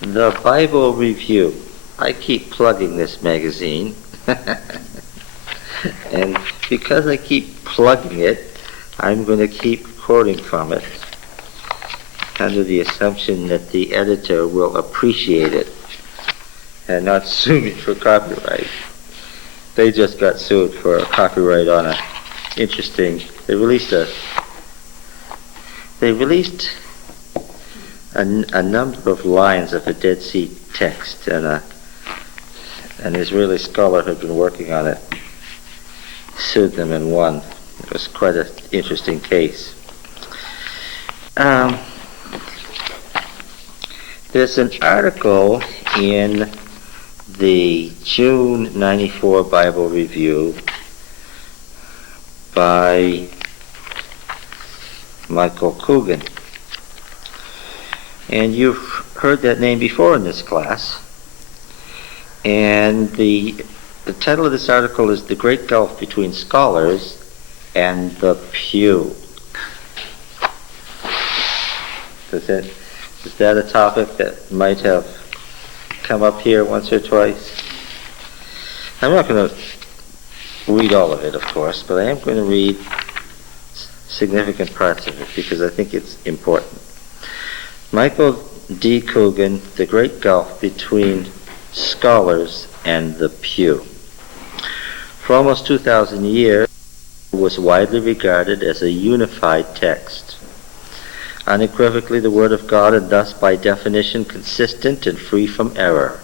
The Bible Review. I keep plugging this magazine, and because I keep plugging it, I'm going to keep quoting from it under the assumption that the editor will appreciate it and not sue me for copyright. They just got sued for copyright on a interesting. They released a number of lines of a Dead Sea text, and an Israeli scholar who had been working on it sued them and won. It was quite an interesting case. There's an article in the June '94 Bible Review by Michael Coogan. And you've heard that name before in this class. And the title of this article is The Great Gulf Between Scholars and the Pew. Is that a topic that might have come up here once or twice? I'm not going to read all of it, of course, but I am going to read significant parts of it because I think it's important. Michael D. Coogan, The Great Gulf Between Scholars and the Pew. For almost 2,000 years, it was widely regarded as a unified text, unequivocally the Word of God, and thus by definition consistent and free from error.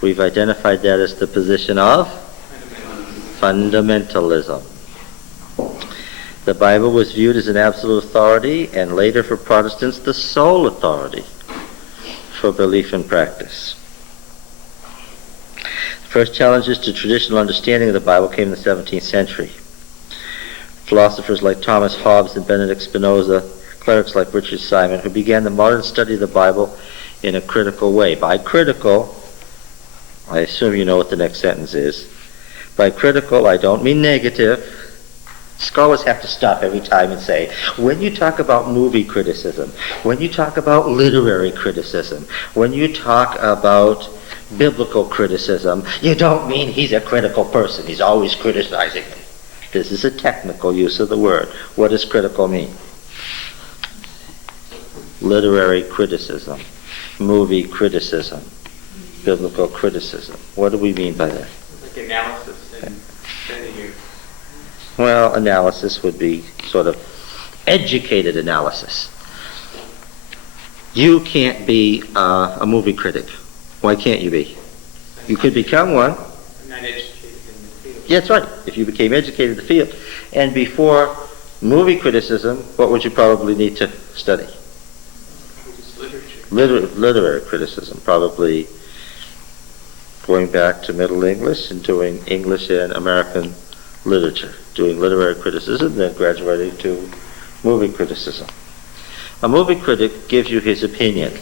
We've identified that as the position of fundamentalism. The Bible was viewed as an absolute authority, and later for Protestants the sole authority for belief and practice. The first challenges to traditional understanding of the Bible came in the 17th century. Philosophers like Thomas Hobbes and Benedict Spinoza, clerics like Richard Simon, who began the modern study of the Bible in a critical way. By critical, I assume you know what the next sentence is. By critical, I don't mean negative. Scholars have to stop every time and say, when you talk about movie criticism, when you talk about literary criticism, when you talk about biblical criticism, you don't mean he's a critical person. He's always criticizing. This is a technical use of the word. What does critical mean? Literary criticism, movie criticism, biblical criticism. What do we mean by that? Like analysis and studying. Well, analysis would be sort of educated analysis. You can't be a movie critic. Why can't you be? You could become one. I'm not educated in the field. Yeah, that's right. If you became educated in the field. And before movie criticism, what would you probably need to study? Just literature. Literary criticism, probably going back to Middle English and doing English and American literature, doing literary criticism, then graduating to movie criticism. A movie critic gives you his opinion.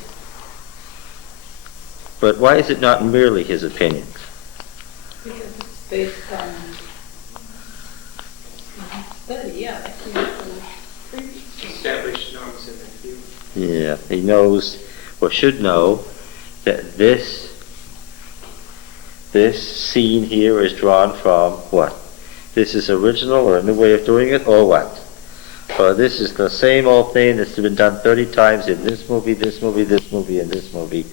But why is it not merely his opinion? Because it's based on study, yeah. Established norms in the field. Yeah, he knows, or should know, that this scene here is drawn from what? This is original or a new way of doing it, or what? Or this is the same old thing that's been done 30 times in this movie, this movie, this movie, and this movie,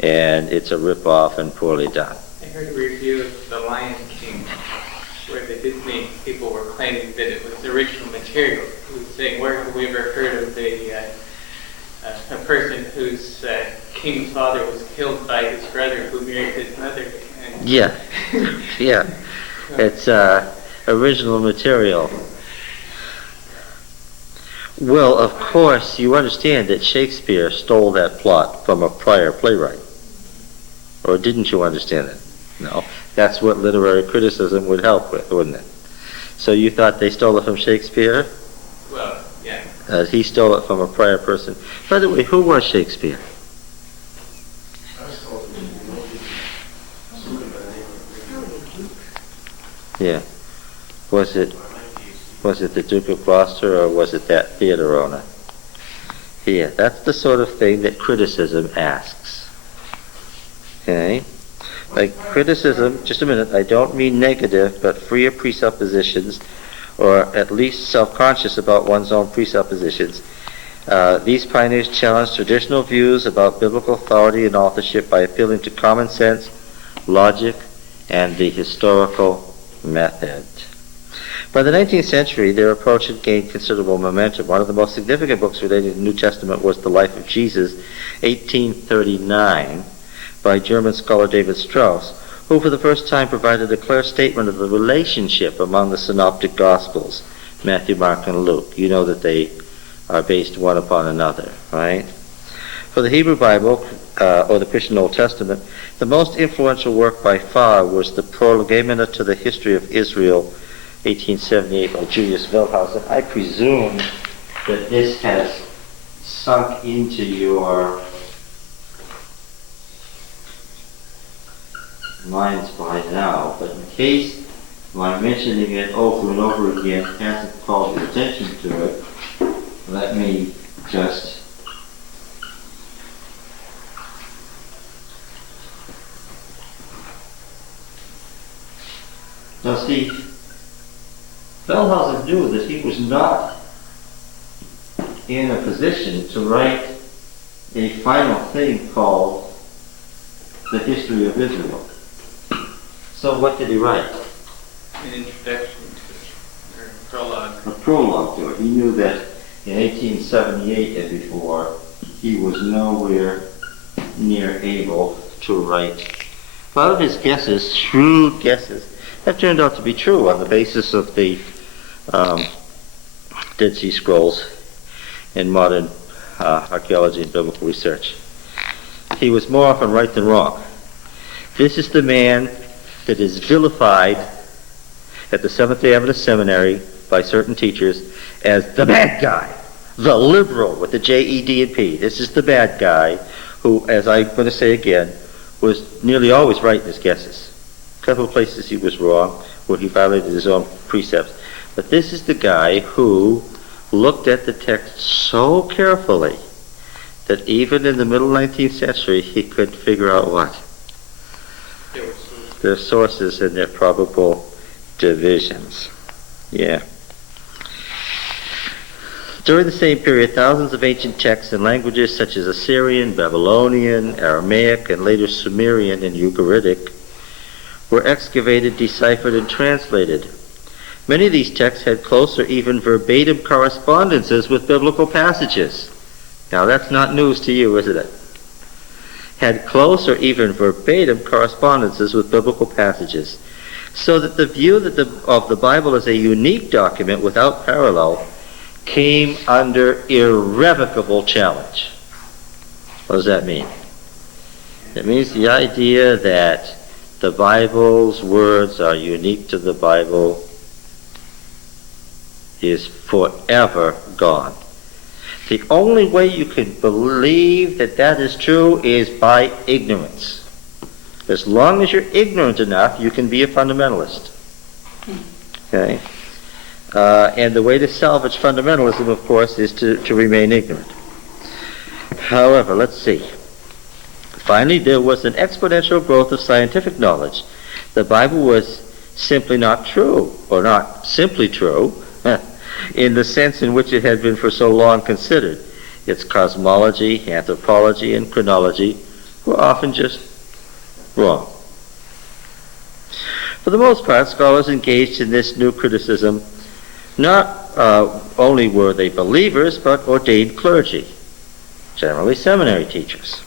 and it's a rip-off and poorly done. I heard a review of The Lion King where the Disney people were claiming that it was original material. He was saying, where have we ever heard of a person whose king's father was killed by his brother who married his mother? And Yeah, yeah. It's original material. Well, of course, you understand that Shakespeare stole that plot from a prior playwright. Or didn't you understand it? No. That's what literary criticism would help with, wouldn't it? So you thought they stole it from Shakespeare? Well, yeah. He stole it from a prior person. By the way, who was Shakespeare? Yeah. Was it the Duke of Gloucester, or was it that theater owner? here. That's the sort of thing that criticism asks. Okay? By criticism, just a minute, I don't mean negative, but free of presuppositions, or at least self-conscious about one's own presuppositions. These pioneers challenged traditional views about biblical authority and authorship by appealing to common sense, logic, and the historical method. By the 19th century, their approach had gained considerable momentum. One of the most significant books related to the New Testament was The Life of Jesus, 1839, by German scholar David Strauss, who for the first time provided a clear statement of the relationship among the synoptic Gospels, Matthew, Mark, and Luke. You know that they are based one upon another, right? For the Hebrew Bible, or the Christian Old Testament, the most influential work by far was the Prolegomena to the History of Israel, 1878, by Julius Wellhausen. I presume that this has sunk into your minds by now, but in case my mentioning it over and over again hasn't called your attention to it, let me just now see, Wellhausen knew that he was not in a position to write a final thing called the History of Israel. So what did he write? An introduction to it, or a prologue. A prologue to it. He knew that in 1878 and before, he was nowhere near able to write. A lot of his guesses, shrewd guesses, have turned out to be true on the basis of the Dead Sea Scrolls in modern archaeology and biblical research. He was more often right than wrong. This is the man that is vilified at the Seventh-day Adventist Seminary by certain teachers as the bad guy, the liberal with the J, E, D, and P. This is the bad guy who, as I'm going to say again, was nearly always right in his guesses. A couple of places he was wrong, where he violated his own precepts. But this is the guy who looked at the text so carefully that even in the middle 19th century he could figure out what? Their sources and their probable divisions. Yeah. During the same period, thousands of ancient texts in languages such as Assyrian, Babylonian, Aramaic, and later Sumerian and Ugaritic were excavated, deciphered, and translated. Many of these texts had close or even verbatim correspondences with biblical passages. Now that's not news to you, isn't it? Had close or even verbatim correspondences with biblical passages, so that the view of the Bible as a unique document without parallel came under irrevocable challenge. What does that mean? It means the idea that the Bible's words are unique to the Bible is forever gone. The only way you can believe that that is true is by ignorance. As long as you're ignorant enough, you can be a fundamentalist. Okay? And the way to salvage fundamentalism, of course, is to remain ignorant. However, let's see. Finally, there was an exponential growth of scientific knowledge. The Bible was simply not true, or not simply true, in the sense in which it had been for so long considered. Its cosmology, anthropology, and chronology were often just wrong. For the most part, scholars engaged in this new criticism not only were they believers, but ordained clergy, generally seminary teachers.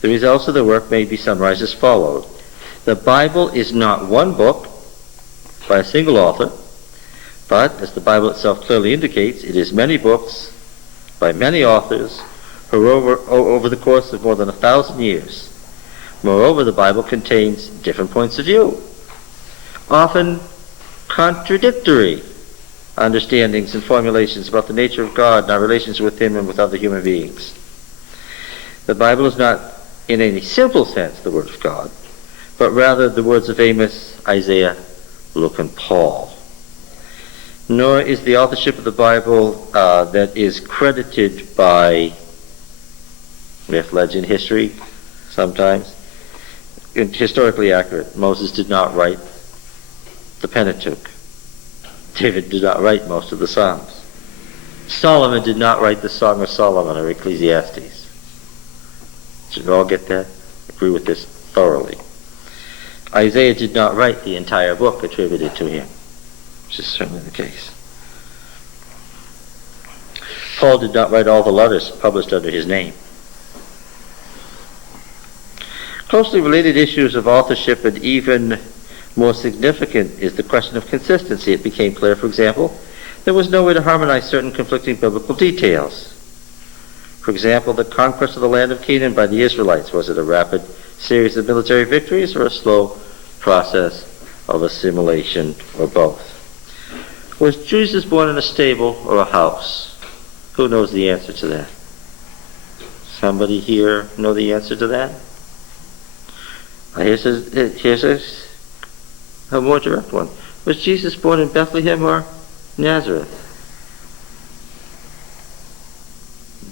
The results of their work may be summarized as follows. The Bible is not one book by a single author, but, as the Bible itself clearly indicates, it is many books by many authors who over the course of more than 1,000 years. Moreover, the Bible contains different points of view, often contradictory understandings and formulations about the nature of God and our relations with Him and with other human beings. The Bible is not, in any simple sense, the Word of God, but rather the words of Amos, Isaiah, Luke, and Paul. nor is the authorship of the Bible that is credited by myth, legend, history, sometimes, historically accurate. Moses did not write the Pentateuch. David did not write most of the Psalms. Solomon did not write the Song of Solomon or Ecclesiastes. Should we all get that? Agree with this thoroughly. Isaiah did not write the entire book attributed to him, which is certainly the case. Paul did not write all the letters published under his name. Closely related issues of authorship, and even more significant is the question of consistency. It became clear, for example, there was no way to harmonize certain conflicting biblical details. For example, the conquest of the land of Canaan by the Israelites. Was it a rapid series of military victories or a slow process of assimilation, or both? Was Jesus born in a stable or a house? Who knows the answer to that? Somebody here know the answer to that? Here's a more direct one. Was Jesus born in Bethlehem or Nazareth?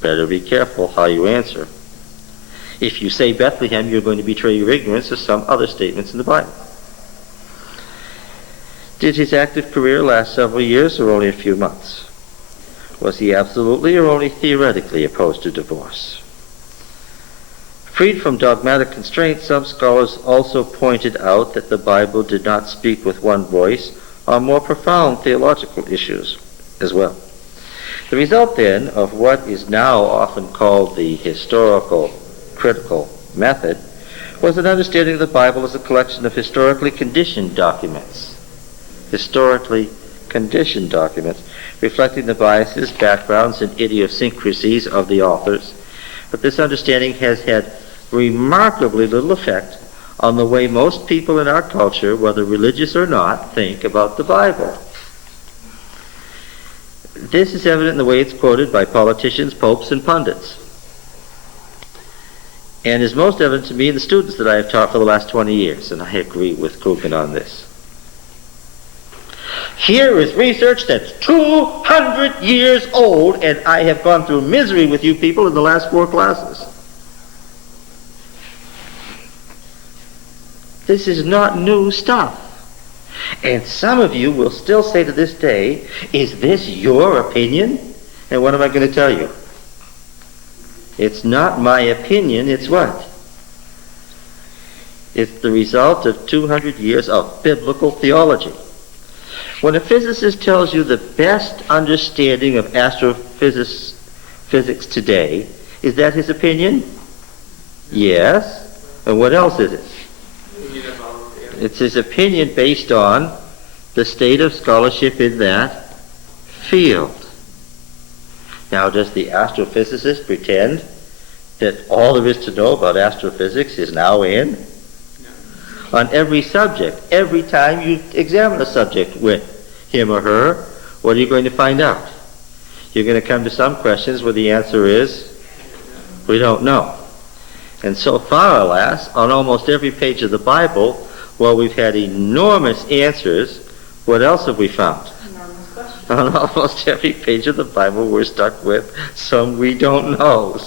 Better be careful how you answer. If you say Bethlehem, you're going to betray your ignorance of some other statements in the Bible. Did his active career last several years or only a few months? Was he absolutely or only theoretically opposed to divorce? Freed from dogmatic constraints, some scholars also pointed out that the Bible did not speak with one voice on more profound theological issues as well. The result, then, of what is now often called the historical critical method was an understanding of the Bible as a collection of historically conditioned documents. Historically conditioned documents reflecting the biases, backgrounds, and idiosyncrasies of the authors. But this understanding has had remarkably little effect on the way most people in our culture, whether religious or not, think about the Bible. This is evident in the way it's quoted by politicians, popes, and pundits, and is most evident to me in the students that I have taught for the last 20 years, and I agree with Coogan on this. Here is research that's 200 years old, and I have gone through misery with you people in the last 4 classes. This is not new stuff. And some of you will still say to this day, is this your opinion? And what am I going to tell you? It's not my opinion, it's what? It's the result of 200 years of biblical theology. When a physicist tells you the best understanding of astrophysics today, is that his opinion? Yes. And what else is it? It's his opinion based on the state of scholarship in that field. Now, does the astrophysicist pretend that all there is to know about astrophysics is now in? No. On every subject, every time you examine a subject with him or her, what are you going to find out? You're going to come to some questions where the answer is, we don't know. And so far, alas, on almost every page of the Bible, while we've had enormous answers, what else have we found? Enormous questions. On almost every page of the Bible, we're stuck with some we don't know.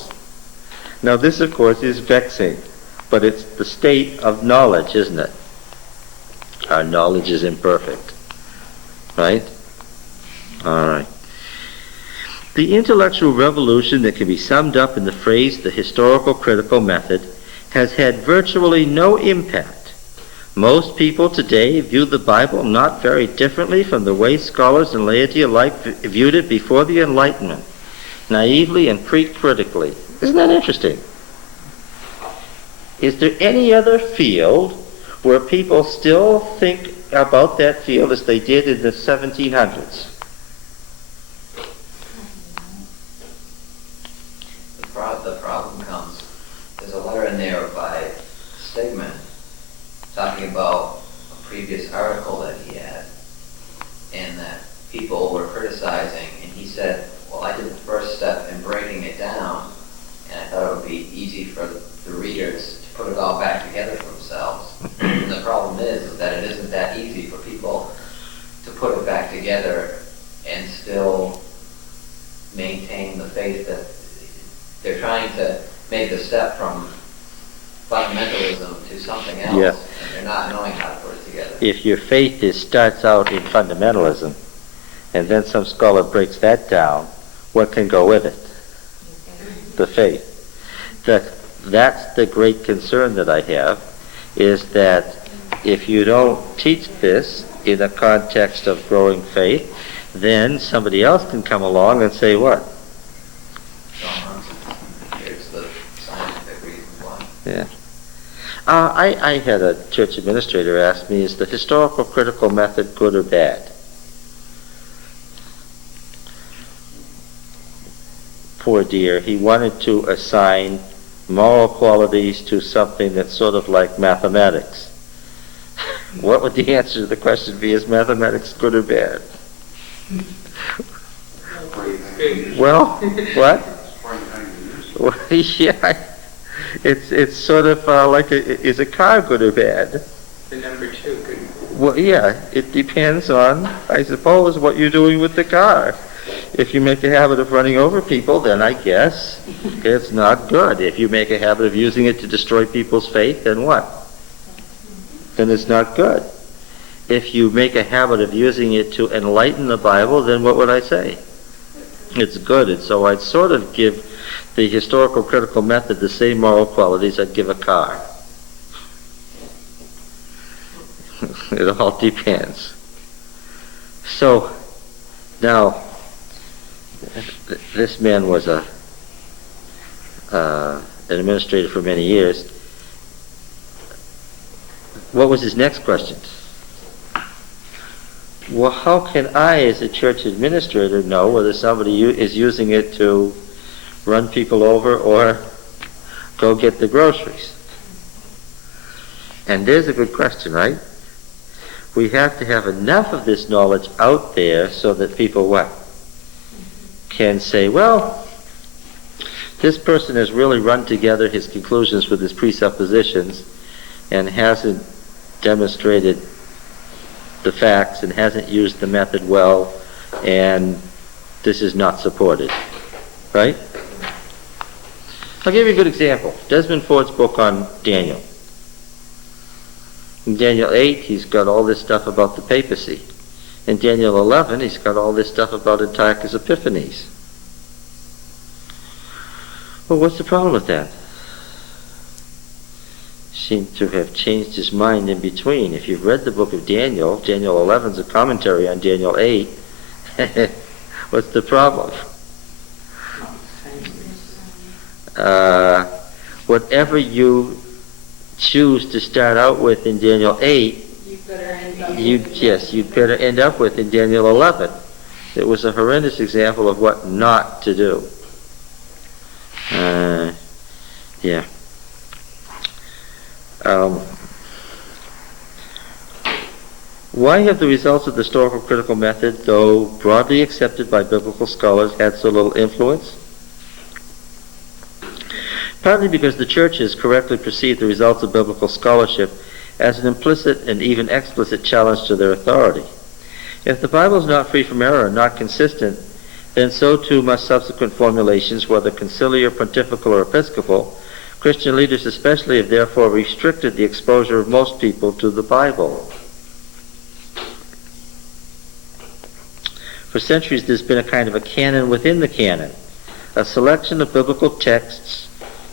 Now this, of course, is vexing, but it's the state of knowledge, isn't it? Our knowledge is imperfect. Right? All right. The intellectual revolution that can be summed up in the phrase the historical critical method has had virtually no impact. Most people today view the Bible not very differently from the way scholars and laity alike viewed it before the Enlightenment, naively and pre-critically. Isn't that interesting? Is there any other field where people still think about that field as they did in the 1700s? The problem comes, there's a letter in there by Stegman talking about a previous article that he had, and that people were criticizing, and he said, well, I did the first step in breaking it down, and I thought it would be easy for the readers to put it all back together for themselves. And the problem is that it isn't that easy for people to put it back together maintain the faith that they're trying to make the step from fundamentalism to something else, Yeah. and they're not knowing how to put it together. If your faith starts out in fundamentalism, and then some scholar breaks that down, what can go with it? The faith. That's the great concern that I have, is that if you don't teach this in a context of growing faith, then somebody else can come along and say what? Here's the scientific reason why. Yeah. I had a church administrator ask me, is the historical critical method good or bad? Poor dear, he wanted to assign moral qualities to something that's sort of like mathematics. What would the answer to the question be? Is mathematics good or bad? Well, what? Well, yeah, it's sort of like is a car good or bad? The number 2 could. Well, yeah, it depends on, I suppose, what you're doing with the car. If you make a habit of running over people, then I guess it's not good. If you make a habit of using it to destroy people's faith, then what? Then it's not good. If you make a habit of using it to enlighten the Bible, then what would I say? It's good. And so I'd sort of give the historical critical method the same moral qualities I'd give a car. It all depends. So, now, this man was an administrator for many years. What was his next question? Well, how can I, as a church administrator, know whether somebody is using it to run people over or go get the groceries? And there's a good question, right? We have to have enough of this knowledge out there so that people what? Can say, well, this person has really run together his conclusions with his presuppositions and hasn't demonstrated the facts and hasn't used the method well, and this is not supported. Right? I'll give you a good example. Desmond Ford's book on Daniel. In Daniel 8, he's got all this stuff about the papacy. In Daniel 11, he's got all this stuff about Antiochus Epiphanes. Well, what's the problem with that? Seems to have changed his mind in between. If you've read the book of Daniel, Daniel 11 is a commentary on Daniel 8. What's the problem? Whatever you choose to start out with in Daniel 8, you'd better end up with in Daniel 11. It was a horrendous example of what not to do. Yeah. Why have the results of the historical critical method, though broadly accepted by biblical scholars, had so little influence? Partly because the churches correctly perceived the results of biblical scholarship as an implicit and even explicit challenge to their authority. If the Bible is not free from error and not consistent, then so too must subsequent formulations, whether conciliar, pontifical, or episcopal. Christian leaders especially have therefore restricted the exposure of most people to the Bible. For centuries there's been a kind of a canon within the canon, a selection of biblical texts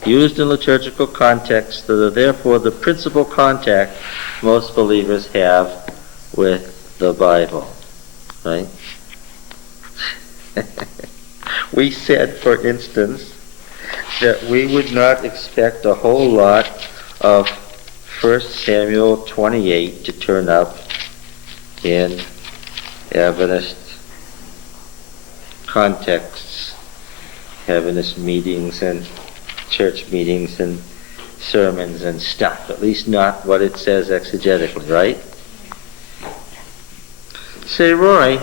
used in liturgical contexts that are therefore the principal contact most believers have with the Bible. Right? We said, for instance, that we would not expect a whole lot of 1 Samuel 28 to turn up in Adventist contexts, Adventist meetings and church meetings and sermons and stuff, at least not what it says exegetically, right? Say, Roy,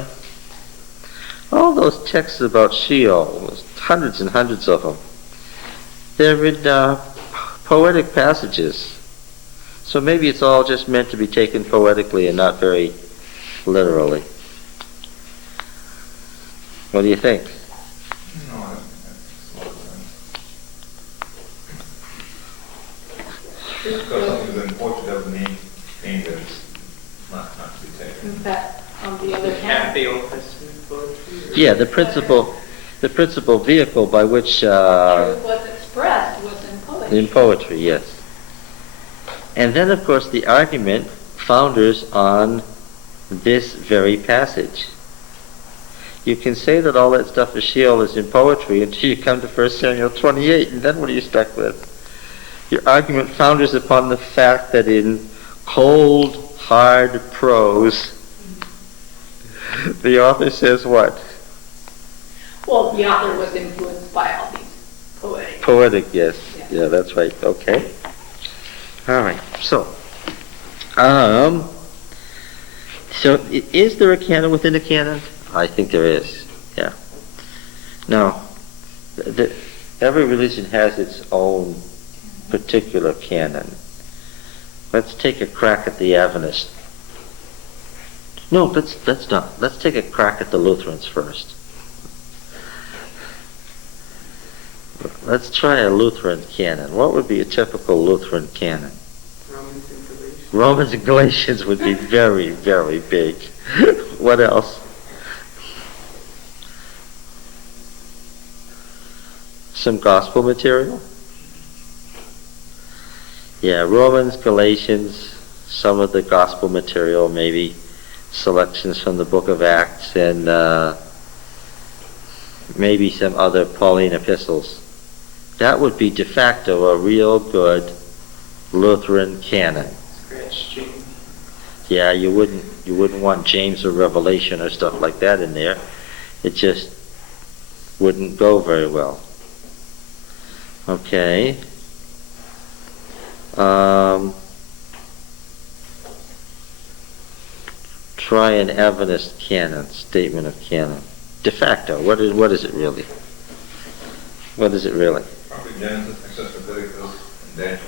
all those texts about Sheol, there's hundreds and hundreds of them, they're in poetic passages. So maybe it's all just meant to be taken poetically and not very literally. What do you think? Because something's imported doesn't mean that it's not to be taken. In fact, on the other Does it have hand, the Old Testament poetry? or- Yeah, the principal vehicle by which, truth was expressed was in poetry. in poetry, yes. And then, of course, the argument founders on this very passage. You can say that all that stuff is Sheol is in poetry until you come to 1 Samuel 28, and then what are you stuck with? Your argument founders upon the fact that in cold, hard prose, the author says what? Well, the author was influenced by all these poetic. Poetic, yes. Yeah. Yeah, that's right. Okay. All right. So is there a canon within a canon? I think there is. Yeah. Now, every religion has its own particular canon. Let's take a crack at the Adventists. No, let's not. Let's take a crack at the Lutherans first. Let's try a Lutheran canon. What would be a typical Lutheran canon? Romans and Galatians. Romans and Galatians would be very, very big. What else? Some gospel material? Yeah, Romans, Galatians, some of the gospel material, maybe selections from the book of Acts, and maybe some other Pauline epistles. That would be de facto a real good Lutheran canon. Scratch James. Yeah, you wouldn't want James or Revelation or stuff like that in there. It just wouldn't go very well. Okay. Try an Adventist canon, statement of canon. De facto, what is it really? What is it really? Probably Genesis, Exodus, Leviticus, and Daniel.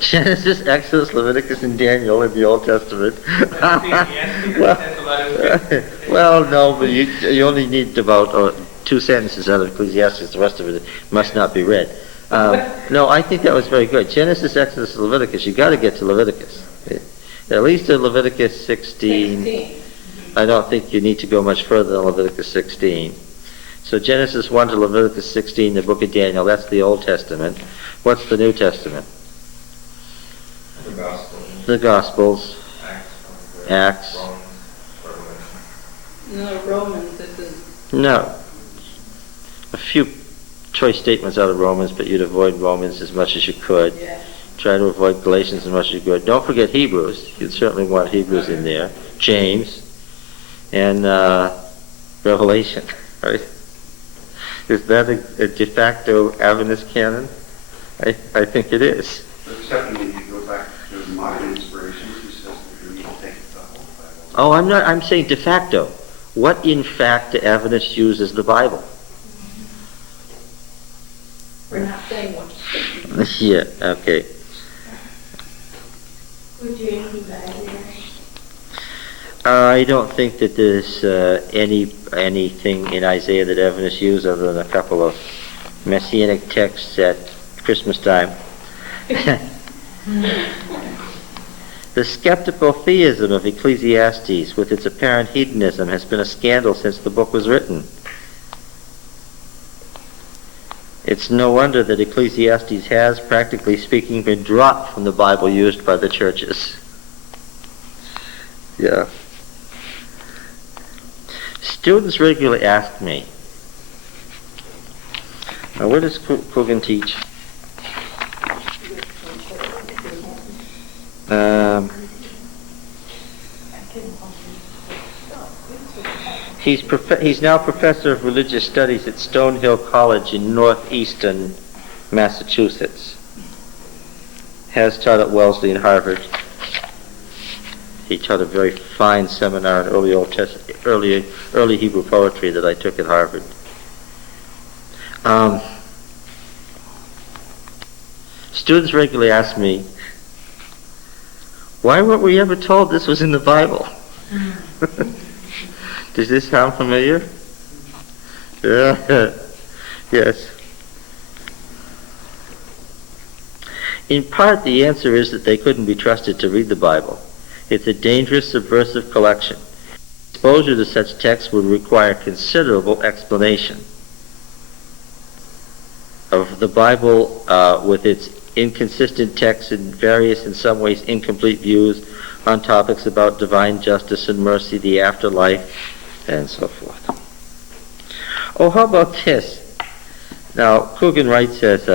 Genesis, Exodus, Leviticus, and Daniel in the Old Testament. That's a lot of Well, no, but you only need about 2 sentences out of Ecclesiastes. The rest of it must not be read. No, I think that was very good. Genesis, Exodus, Leviticus. You got to get to Leviticus. At least in Leviticus 16. 16. I don't think you need to go much further than Leviticus 16. So Genesis 1 to Leviticus 16, the book of Daniel. That's the Old Testament. What's the New Testament? The Gospels. The Gospels. Acts. Romans, Revelation. No, Romans, this is, No. A few choice statements out of Romans, but you'd avoid Romans as much as you could. yeah. Try to avoid Galatians as much as you could. Don't forget Hebrews. You'd certainly want Hebrews in there. James. And Revelation. Right? Is that a de facto Adventist canon? I think it is. Except when you go back to modern inspirations, he says that you need to take the whole Bible. Oh, I'm saying de facto. What in fact do Adventists use as the Bible? We're not saying what to say. Yeah, okay. Would you include that here? I don't think that there's anything in Isaiah that Adventists use other than a couple of messianic texts at Christmas time. The skeptical theism of Ecclesiastes with its apparent hedonism has been a scandal since the book was written. It's no wonder that Ecclesiastes has, practically speaking, been dropped from the Bible used by the churches. Yeah. Students regularly ask me, now where does Coogan teach? He's now professor of religious studies at Stonehill College in northeastern Massachusetts. Has taught at Wellesley and Harvard. He taught a very fine seminar in early Hebrew poetry that I took at Harvard. Students regularly ask me, why weren't we ever told this was in the Bible? Does this sound familiar? Yeah. Yes. In part, the answer is that they couldn't be trusted to read the Bible. It's a dangerous, subversive collection. Exposure to such texts would require considerable explanation of the Bible with its inconsistent texts and various, in some ways, incomplete views on topics about divine justice and mercy, the afterlife, and so forth. Oh, how about this? Now, Coogan writes as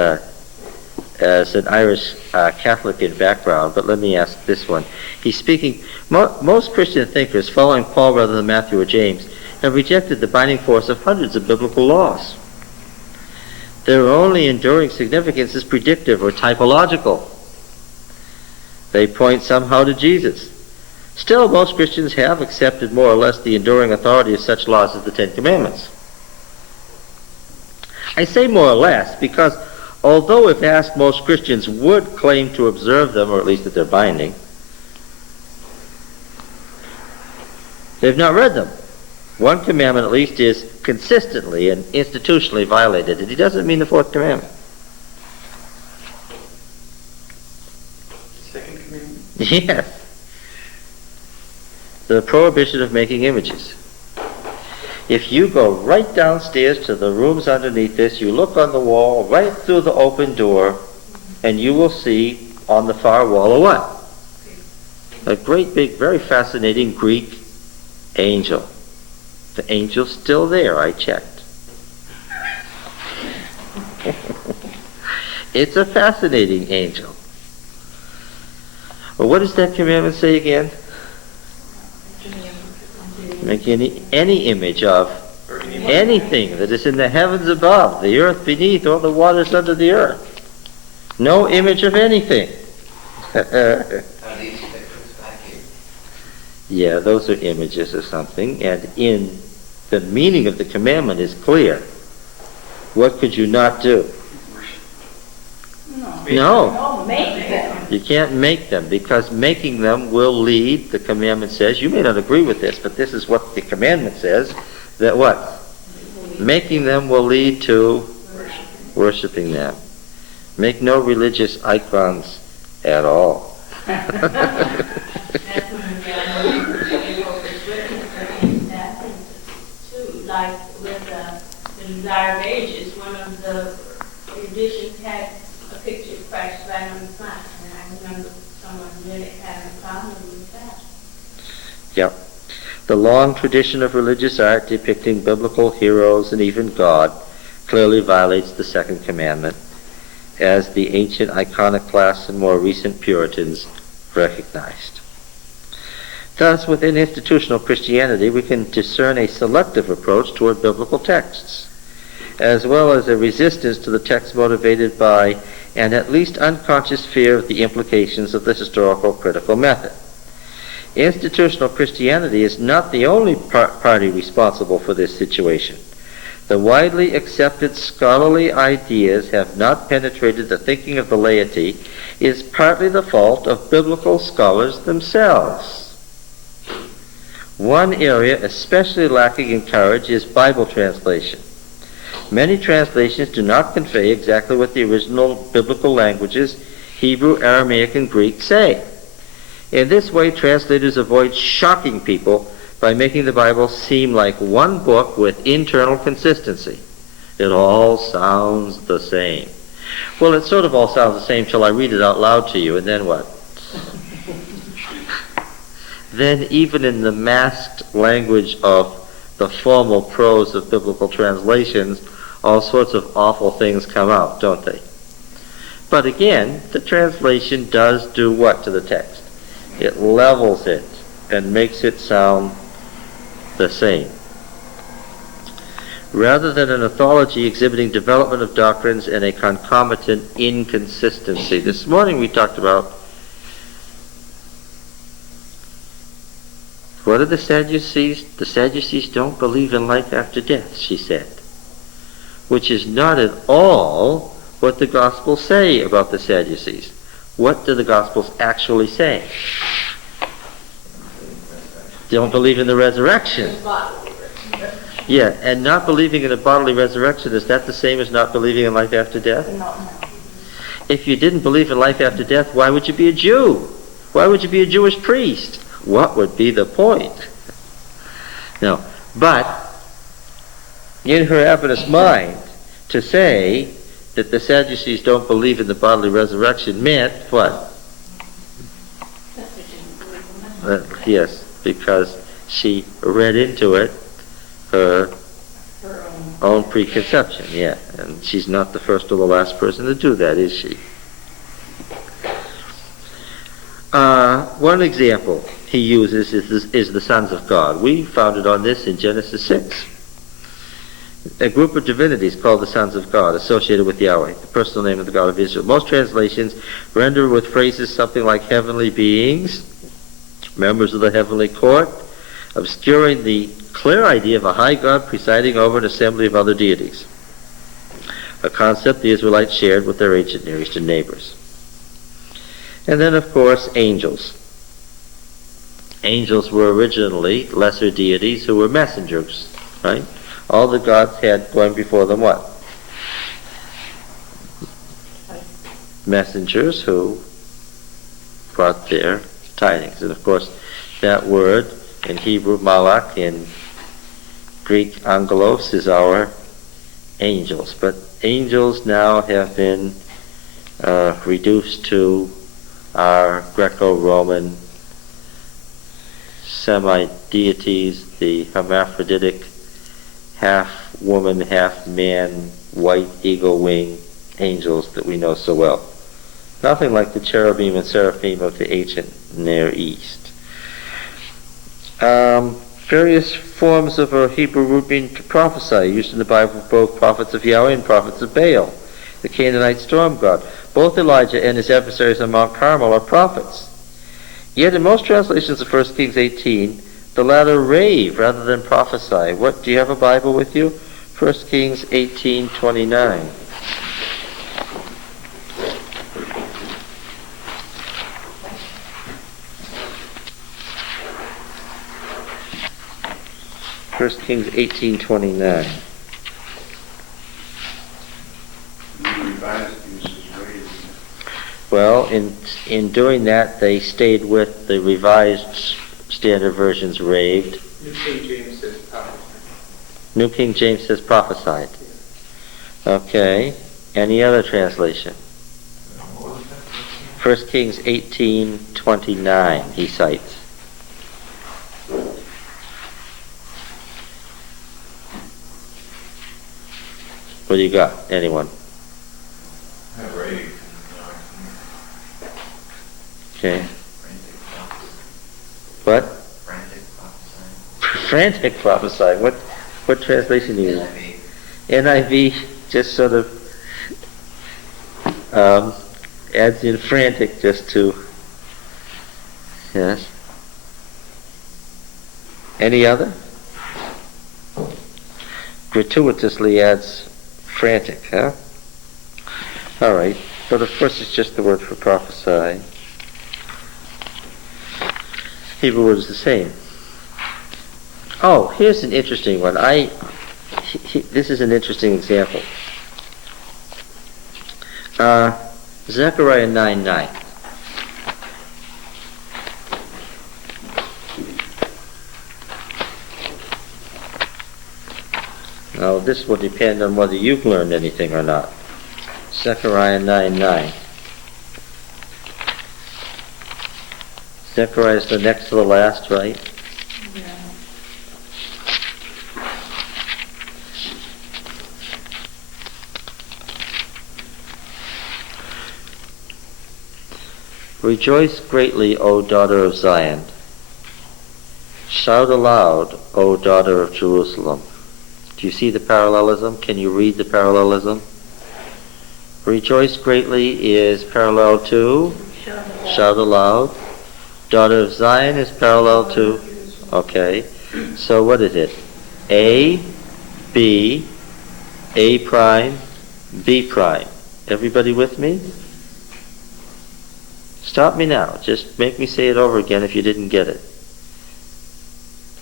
an Irish Catholic in background, but let me ask this one. He's speaking, most Christian thinkers, following Paul rather than Matthew or James, have rejected the binding force of hundreds of biblical laws. Their only enduring significance is predictive or typological. They point somehow to Jesus. Still, most Christians have accepted more or less the enduring authority of such laws as the Ten Commandments. I say more or less because although if asked, most Christians would claim to observe them, or at least that they're binding, they've not read them. One commandment at least is consistently and institutionally violated, and he doesn't mean the fourth commandment. Second commandment. Yes. The prohibition of making images. If you go right downstairs to the rooms underneath this, you look on the wall, right through the open door, and you will see on the far wall a what? A great big, very fascinating Greek angel. The angel's still there, I checked. It's a fascinating angel. Well, what does that commandment say again? Make any image of anything that is in the heavens above, the earth beneath, or the waters under the earth. No image of anything. Are these pictures back here? Yeah, those are images of something, and in the meaning of the commandment is clear. What could you not do? No. No, make them. You can't make them, because making them will lead, the commandment says, you may not agree with this, but this is what the commandment says, that what? Making them will lead to worshiping them. Make no religious icons at all. That's when they wrote the scripture in that too, like with the Desire of Ages, one of the editions had a picture of Christ right on the front, and I remember someone really having a problem with that. Yep. The long tradition of religious art depicting biblical heroes and even God clearly violates the second commandment, as the ancient iconoclasts and more recent Puritans recognized. Thus, within institutional Christianity, we can discern a selective approach toward biblical texts, as well as a resistance to the text motivated by an at least unconscious fear of the implications of the historical critical method. Institutional Christianity is not the only party responsible for this situation. The widely accepted scholarly ideas have not penetrated the thinking of the laity is partly the fault of biblical scholars themselves. One area especially lacking in courage is Bible translation. Many translations do not convey exactly what the original biblical languages, Hebrew, Aramaic, and Greek, say. In this way, translators avoid shocking people by making the Bible seem like one book with internal consistency. It all sounds the same. Well, it sort of all sounds the same till I read it out loud to you, and then what? Then even in the masked language of the formal prose of biblical translations, all sorts of awful things come out, don't they? But again, the translation does do what to the text? It levels it and makes it sound the same. Rather than an anthology exhibiting development of doctrines and a concomitant inconsistency. This morning we talked about what are the Sadducees? The Sadducees don't believe in life after death, she said, which is not at all what the Gospels say about the Sadducees. What do the Gospels actually say? They don't believe in the resurrection. Yeah, and not believing in a bodily resurrection, is that the same as not believing in life after death? No. if you didn't believe in life after death, why would you be a Jew? Why would you be a Jewish priest? What would be the point? No, but in her avidous mind, to say that the Sadducees don't believe in the bodily resurrection meant what? That's what you believe in. Yes, because she read into it her Her own preconception, yeah. And she's not the first or the last person to do that, is she? One example he uses is the sons of God. We founded on this in Genesis 6. A group of divinities called the sons of God, associated with Yahweh, the personal name of the God of Israel. Most translations render with phrases something like heavenly beings, members of the heavenly court, obscuring the clear idea of a high God presiding over an assembly of other deities, a concept the Israelites shared with their ancient Near Eastern neighbors. And then, of course, angels. Angels were originally lesser deities who were messengers, right? All the gods had going before them what? Messengers who brought their tidings. And of course, that word in Hebrew, malach, in Greek, angelos, is our angels. But angels now have been reduced to our Greco-Roman semi-deities, the hermaphroditic, half-woman, half-man, white eagle-wing angels that we know so well. Nothing like the cherubim and seraphim of the ancient Near East. Various forms of a Hebrew root meaning to prophesy, used in the Bible, both prophets of Yahweh and prophets of Baal, the Canaanite storm god. Both Elijah and his adversaries on Mount Carmel are prophets. Yet in most translations of 1 Kings 18, the latter rave rather than prophesy. What, do you have a Bible with you? 1 Kings 18:29. First Kings 18:29. The Revised uses raised. Well, in doing that, they stayed with the Revised Standard Version's raved. New King James says prophesy. New King James says prophesied. Okay. Any other translation? 1 Kings 18:29 he cites. What do you got? Anyone? Okay. What? Frantic prophesying. Frantic prophesying. What translation do you use? NIV just sort of adds in frantic just to, yes. Any other? Gratuitously adds frantic, huh? All right, but of course it's just the word for prophesy. Hebrew word is the same. Oh, here's an interesting one. This is an interesting example. Zechariah 9:9. Now, this will depend on whether you've learned anything or not. Zechariah 9:9. Zechariah is the next to the last, right? Yeah. Rejoice greatly, O daughter of Zion. Shout aloud, O daughter of Jerusalem. Do you see the parallelism? Can you read the parallelism? Rejoice greatly is parallel to shout aloud. Daughter of Zion is parallel to, okay. So what is it? A, B, A prime, B prime. Everybody with me? Stop me now. Just make me say it over again if you didn't get it.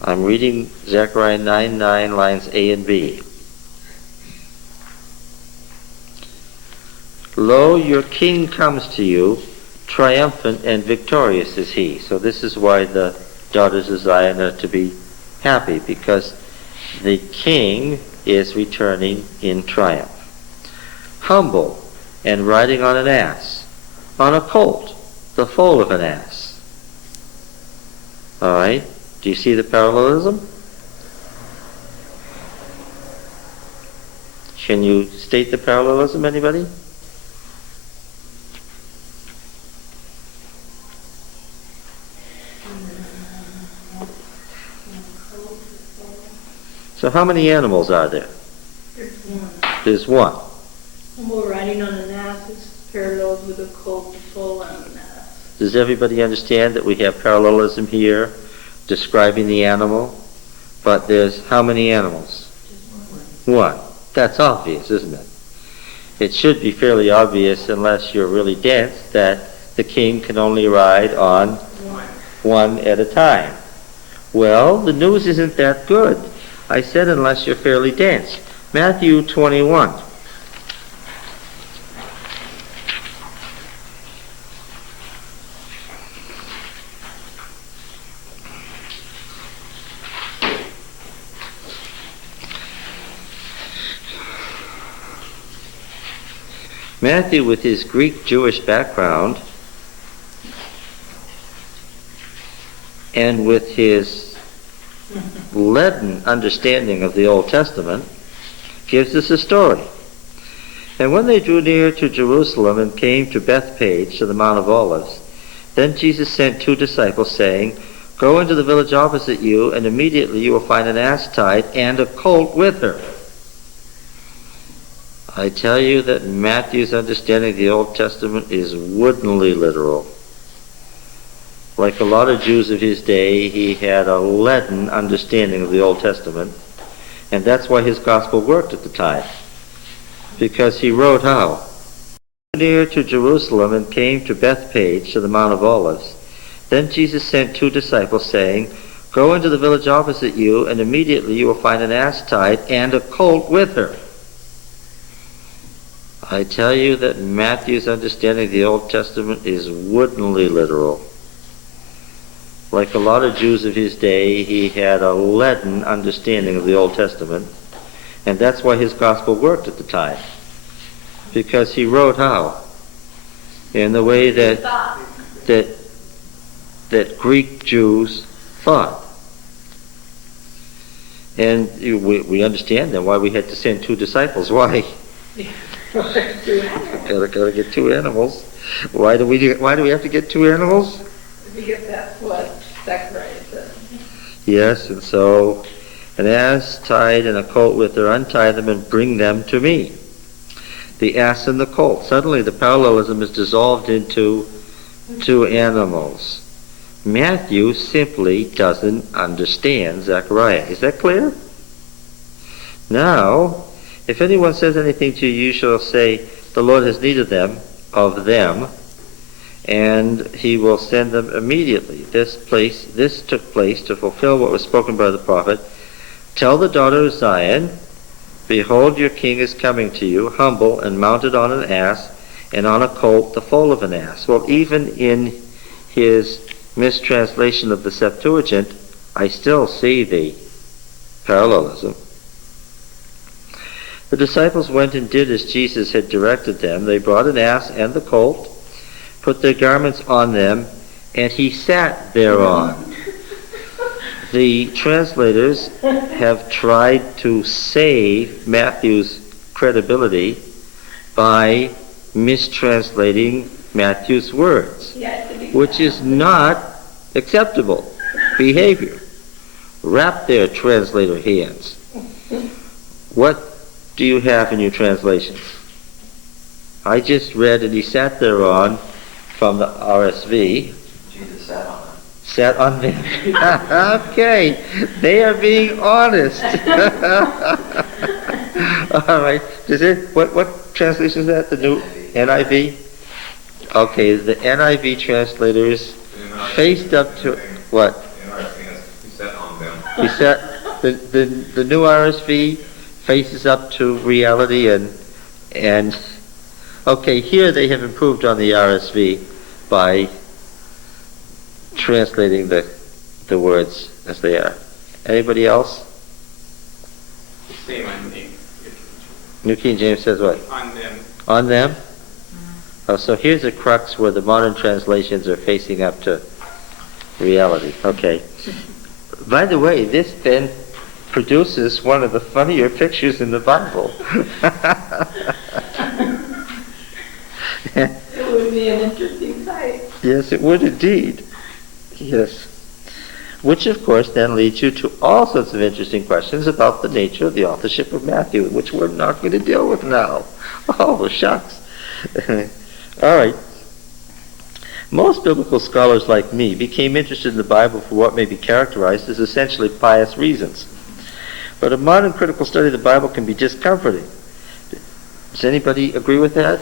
I'm reading Zechariah 9:9, lines A and B. Lo, your king comes to you, triumphant and victorious is he. So this is why the daughters of Zion are to be happy, because the king is returning in triumph. Humble and riding on an ass, on a colt, the foal of an ass. All right, do you see the parallelism? Can you state the parallelism, anybody? So how many animals are there? There's one. Humble riding on an ass is paralleled with a colt, the foal, and an ass. Does everybody understand that we have parallelism here describing the animal? But there's how many animals? One. That's obvious, isn't it? It should be fairly obvious, unless you're really dense, that the king can only ride on one at a time. Well, the news isn't that good. I said unless you're fairly dense. Matthew 21. Matthew, with his Greek-Jewish background and with his leaden understanding of the Old Testament, gives us a story. And when they drew near to Jerusalem and came to Bethpage, to the Mount of Olives, then Jesus sent 2 disciples, saying, Go into the village opposite you, and immediately you will find an ass tied and a colt with her. I tell you that Matthew's understanding of the Old Testament is woodenly literal. Like a lot of Jews of his day, he had a leaden understanding of the Old Testament, and that's why his gospel worked at the time. Because he wrote how? Near to Jerusalem and came to Bethpage, to the Mount of Olives. Then Jesus sent 2 disciples, saying, Go into the village opposite you, and immediately you will find an ass tied and a colt with her. I tell you that Matthew's understanding of the Old Testament is woodenly literal. Like a lot of Jews of his day, he had a leaden understanding of the Old Testament, and that's why his gospel worked at the time. Because he wrote how? In the way that Greek Jews thought. And we understand then why we had to send 2 disciples. Why? Gotta get 2 animals. Why do we have to get 2 animals? Because that's what Zechariah said. Yes, and so an ass tied and a colt with her, untie them and bring them to me. The ass and the colt. Suddenly the parallelism is dissolved into 2 animals. Matthew simply doesn't understand Zechariah. Is that clear? Now, if anyone says anything to you, you shall say, The Lord has need of them, and he will send them immediately. This took place to fulfill what was spoken by the prophet. Tell the daughter of Zion, Behold, your king is coming to you, humble and mounted on an ass, and on a colt, the foal of an ass. Well, even in his mistranslation of the Septuagint, I still see the parallelism. The disciples went and did as Jesus had directed them. They brought an ass and the colt, put their garments on them, and he sat thereon. The translators have tried to save Matthew's credibility by mistranslating Matthew's words, which is not acceptable behavior. Wrap their translator hands. What do you have in your translations? I just read, and he sat thereon from the RSV. Jesus sat on them. Sat on them. Okay, they are being honest. All right. What translation is that? The new NIV? Okay, the NIV translators faced up to what? He sat on them. He sat. The new RSV faces up to reality and Okay, here they have improved on the RSV by translating the words as they are. Anybody else? Same on me. New King James says what? On them. On them? Oh, so here's a crux where the modern translations are facing up to reality. Okay. By the way, this then produces one of the funnier pictures in the Bible. It would be an interesting sight. Yes, it would indeed. Yes. Which, of course, then leads you to all sorts of interesting questions about the nature of the authorship of Matthew, which we're not going to deal with now. Oh, shucks. All right. Most biblical scholars like me became interested in the Bible for what may be characterized as essentially pious reasons. But a modern critical study of the Bible can be discomforting. Does anybody agree with that?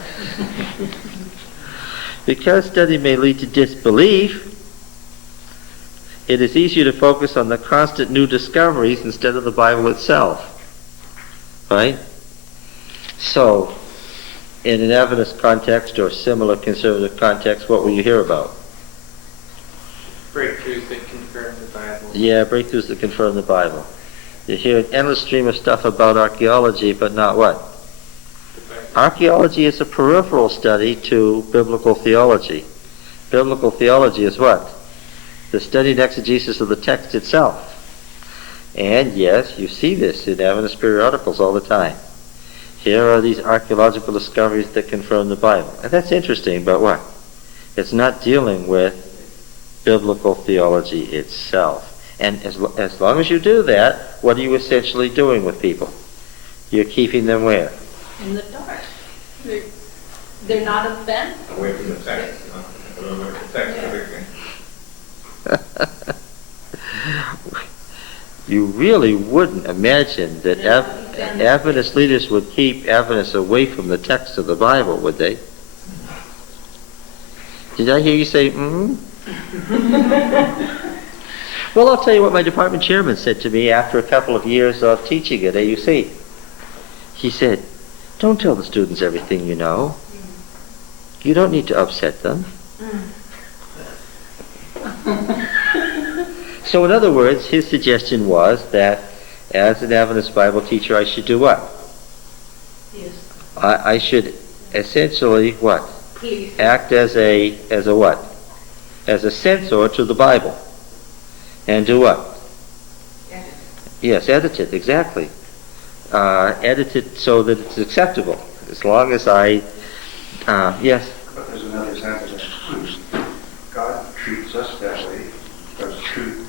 Because study may lead to disbelief, it is easier to focus on the constant new discoveries instead of the Bible itself. Right? So, in an Adventist context or similar conservative context, what will you hear about? Breakthroughs that confirm the Bible. Yeah, breakthroughs that confirm the Bible. You hear an endless stream of stuff about archaeology, but not what? Archaeology is a peripheral study to biblical theology. Biblical theology is what? The study and exegesis of the text itself. And yes, you see this in Adventist periodicals all the time. Here are these archaeological discoveries that confirm the Bible. And that's interesting, but what? It's not dealing with biblical theology itself. And as long as you do that, what are you essentially doing with people? You're keeping them where? In the dark. They're not offended. Away from the text, away from the text, everything. You really wouldn't imagine that Adventist leaders would keep Adventists away from the text of the Bible, would they? Did I hear you say, Well, I'll tell you what my department chairman said to me after a couple of years of teaching at AUC. He said, don't tell the students everything you know. You don't need to upset them. So in other words, his suggestion was that as an Adventist Bible teacher, I should do what? Yes. I should essentially what? Please. Act as a what? As a censor to the Bible. And do what? Edit. Yes, edit it, exactly. Edit it so that it's acceptable. As long as I, yes. But there's another side of that. God treats us that way because truth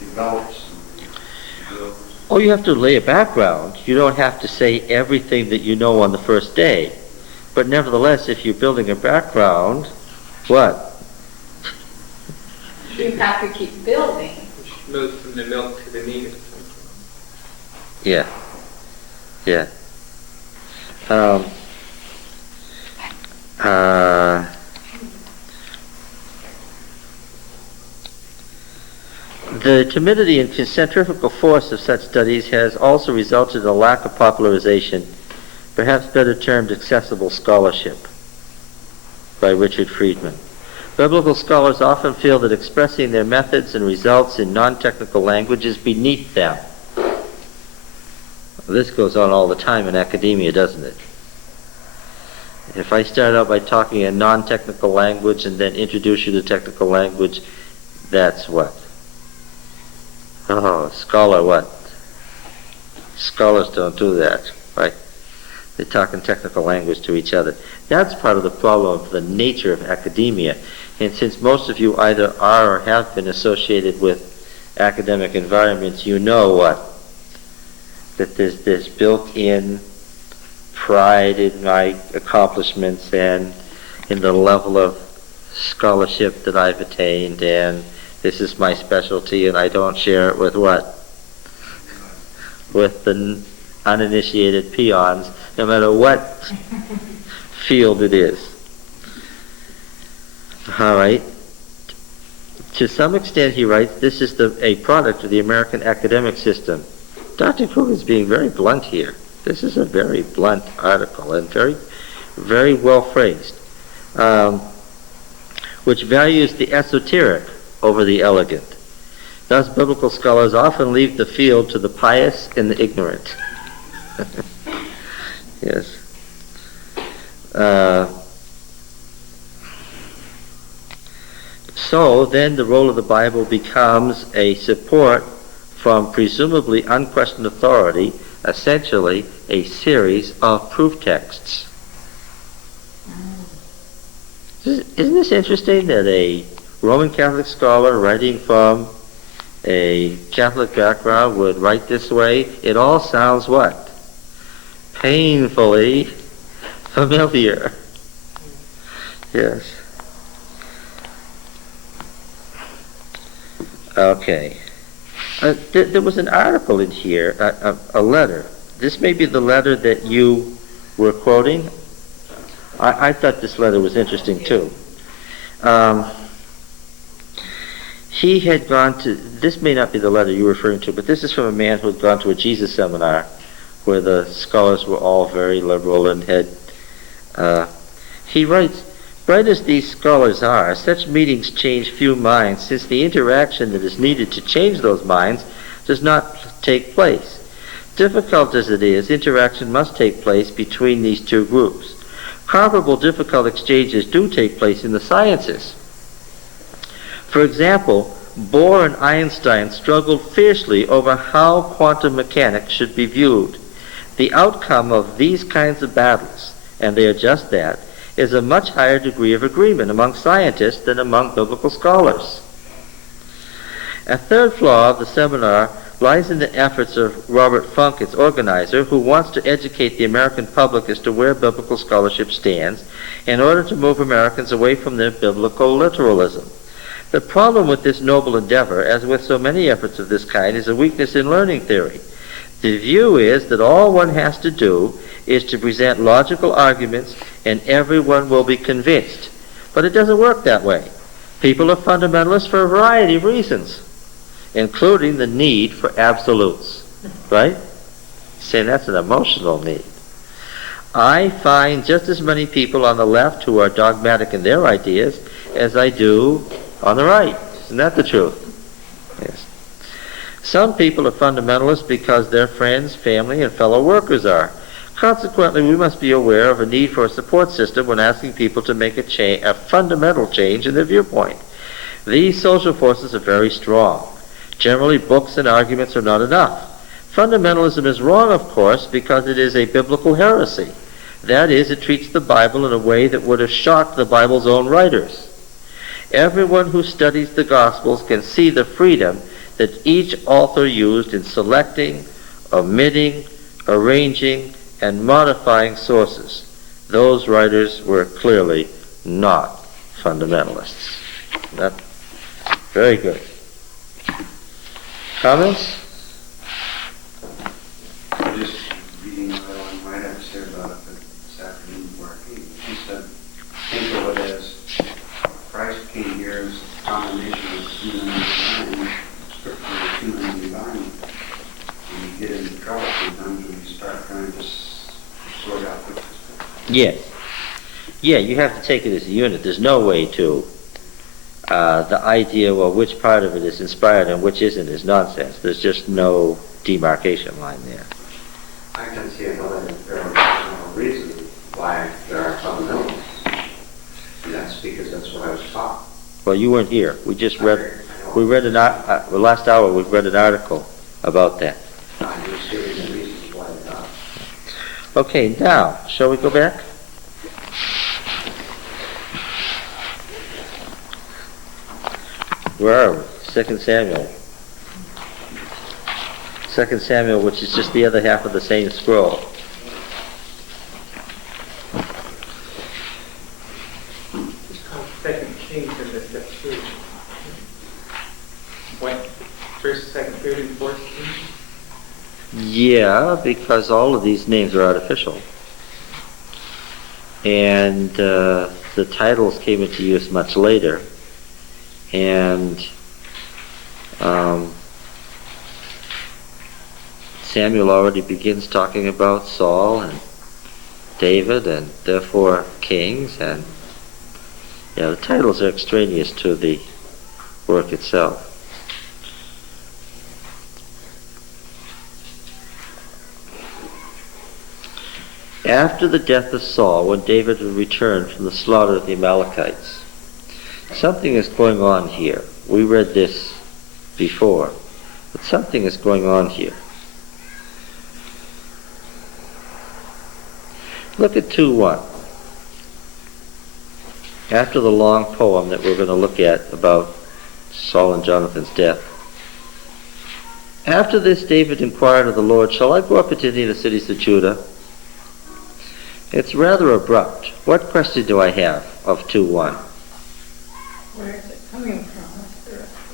develops and grows. Oh, you have to lay a background. You don't have to say everything that you know on the first day. But nevertheless, if you're building a background, what? You have to keep building. We should move from the milk to the meat of something. Yeah. Yeah. The timidity and centrifugal force of such studies has also resulted in a lack of popularization, perhaps better termed accessible scholarship, by Richard Friedman. Biblical scholars often feel that expressing their methods and results in non-technical language is beneath them. This goes on all the time in academia, doesn't it? If I start out by talking in non-technical language and then introduce you to technical language, that's what? Oh, scholar what? Scholars don't do that, right? They talk in technical language to each other. That's part of the problem of the nature of academia. And since most of you either are or have been associated with academic environments, you know what? That there's this built-in pride in my accomplishments and in the level of scholarship that I've attained, and this is my specialty, and I don't share it with what? With the uninitiated peons, no matter what field it is. All right. To some extent, he writes, this is a product of the American academic system. Dr. Cook is being very blunt here. This is a very blunt article and very, very well phrased, which values the esoteric over the elegant. Thus, biblical scholars often leave the field to the pious and the ignorant. Yes. So then the role of the Bible becomes a support from presumably unquestioned authority, essentially a series of proof texts. Isn't this interesting that a Roman Catholic scholar writing from a Catholic background would write this way? It all sounds what? Painfully familiar. Yes. Okay. There was an article in here, a letter. This may be the letter that you were quoting. I thought this letter was interesting too. He had gone to, this may not be the letter you're referring to, but this is from a man who had gone to a Jesus seminar where the scholars were all very liberal and had, he writes, "Bright as these scholars are, such meetings change few minds, since the interaction that is needed to change those minds does not take place. Difficult as it is, interaction must take place between these two groups. Comparable difficult exchanges do take place in the sciences. For example, Bohr and Einstein struggled fiercely over how quantum mechanics should be viewed. The outcome of these kinds of battles, and they are just that, is a much higher degree of agreement among scientists than among biblical scholars." A third flaw of the seminar lies in the efforts of Robert Funk, its organizer, who wants to educate the American public as to where biblical scholarship stands in order to move Americans away from their biblical literalism. The problem with this noble endeavor, as with so many efforts of this kind, is a weakness in learning theory. The view is that all one has to do is to present logical arguments and everyone will be convinced. But it doesn't work that way. People are fundamentalists for a variety of reasons, including the need for absolutes. Right? Saying that's an emotional need. I find just as many people on the left who are dogmatic in their ideas as I do on the right. Isn't that the truth? Yes. Some people are fundamentalists because their friends, family, and fellow workers are. Consequently, we must be aware of a need for a support system when asking people to make a fundamental change in their viewpoint. These social forces are very strong. Generally, books and arguments are not enough. Fundamentalism is wrong, of course, because it is a biblical heresy. That is, it treats the Bible in a way that would have shocked the Bible's own writers. Everyone who studies the Gospels can see the freedom that each author used in selecting, omitting, arranging, and modifying sources. Those writers were clearly not fundamentalists. Very good. Comments? Just reading what Ellen White had to say about it this afternoon before I came. She said, think of it as Christ came here as a combination of human and divine, scripture is human and divine. And you get into trouble sometimes when you start trying to sort out which is which. Yes. Yeah, you have to take it as a unit. There's no way to. The idea, well, which part of it is inspired and which isn't is nonsense. There's just no demarcation line there. I can see another very rational reason why there are fundamentals. And that's because that's what I was taught. Well, you weren't here. We just read, last hour we read an article about that. I just giving the reasons why they're not. Okay, now, shall we go back? Where are we? 2 Samuel. 2 Samuel, which is just the other half of the same scroll. It's called Second Kings in the Septuagint. What? First, second, third, and fourth Kings? Yeah, because all of these names are artificial. And the titles came into use much later. And Samuel already begins talking about Saul, and David and therefore kings, and the titles are extraneous to the work itself. After the death of Saul, when David had returned from the slaughter of the Amalekites, something is going on here. We read this before, but something is going on here. Look at 2:1. After the long poem that we're going to look at about Saul and Jonathan's death. After this, David inquired of the Lord, shall I go up into any of the cities of Judah? It's rather abrupt. What question do I have of 2:1? Where is it coming from? What's the rest of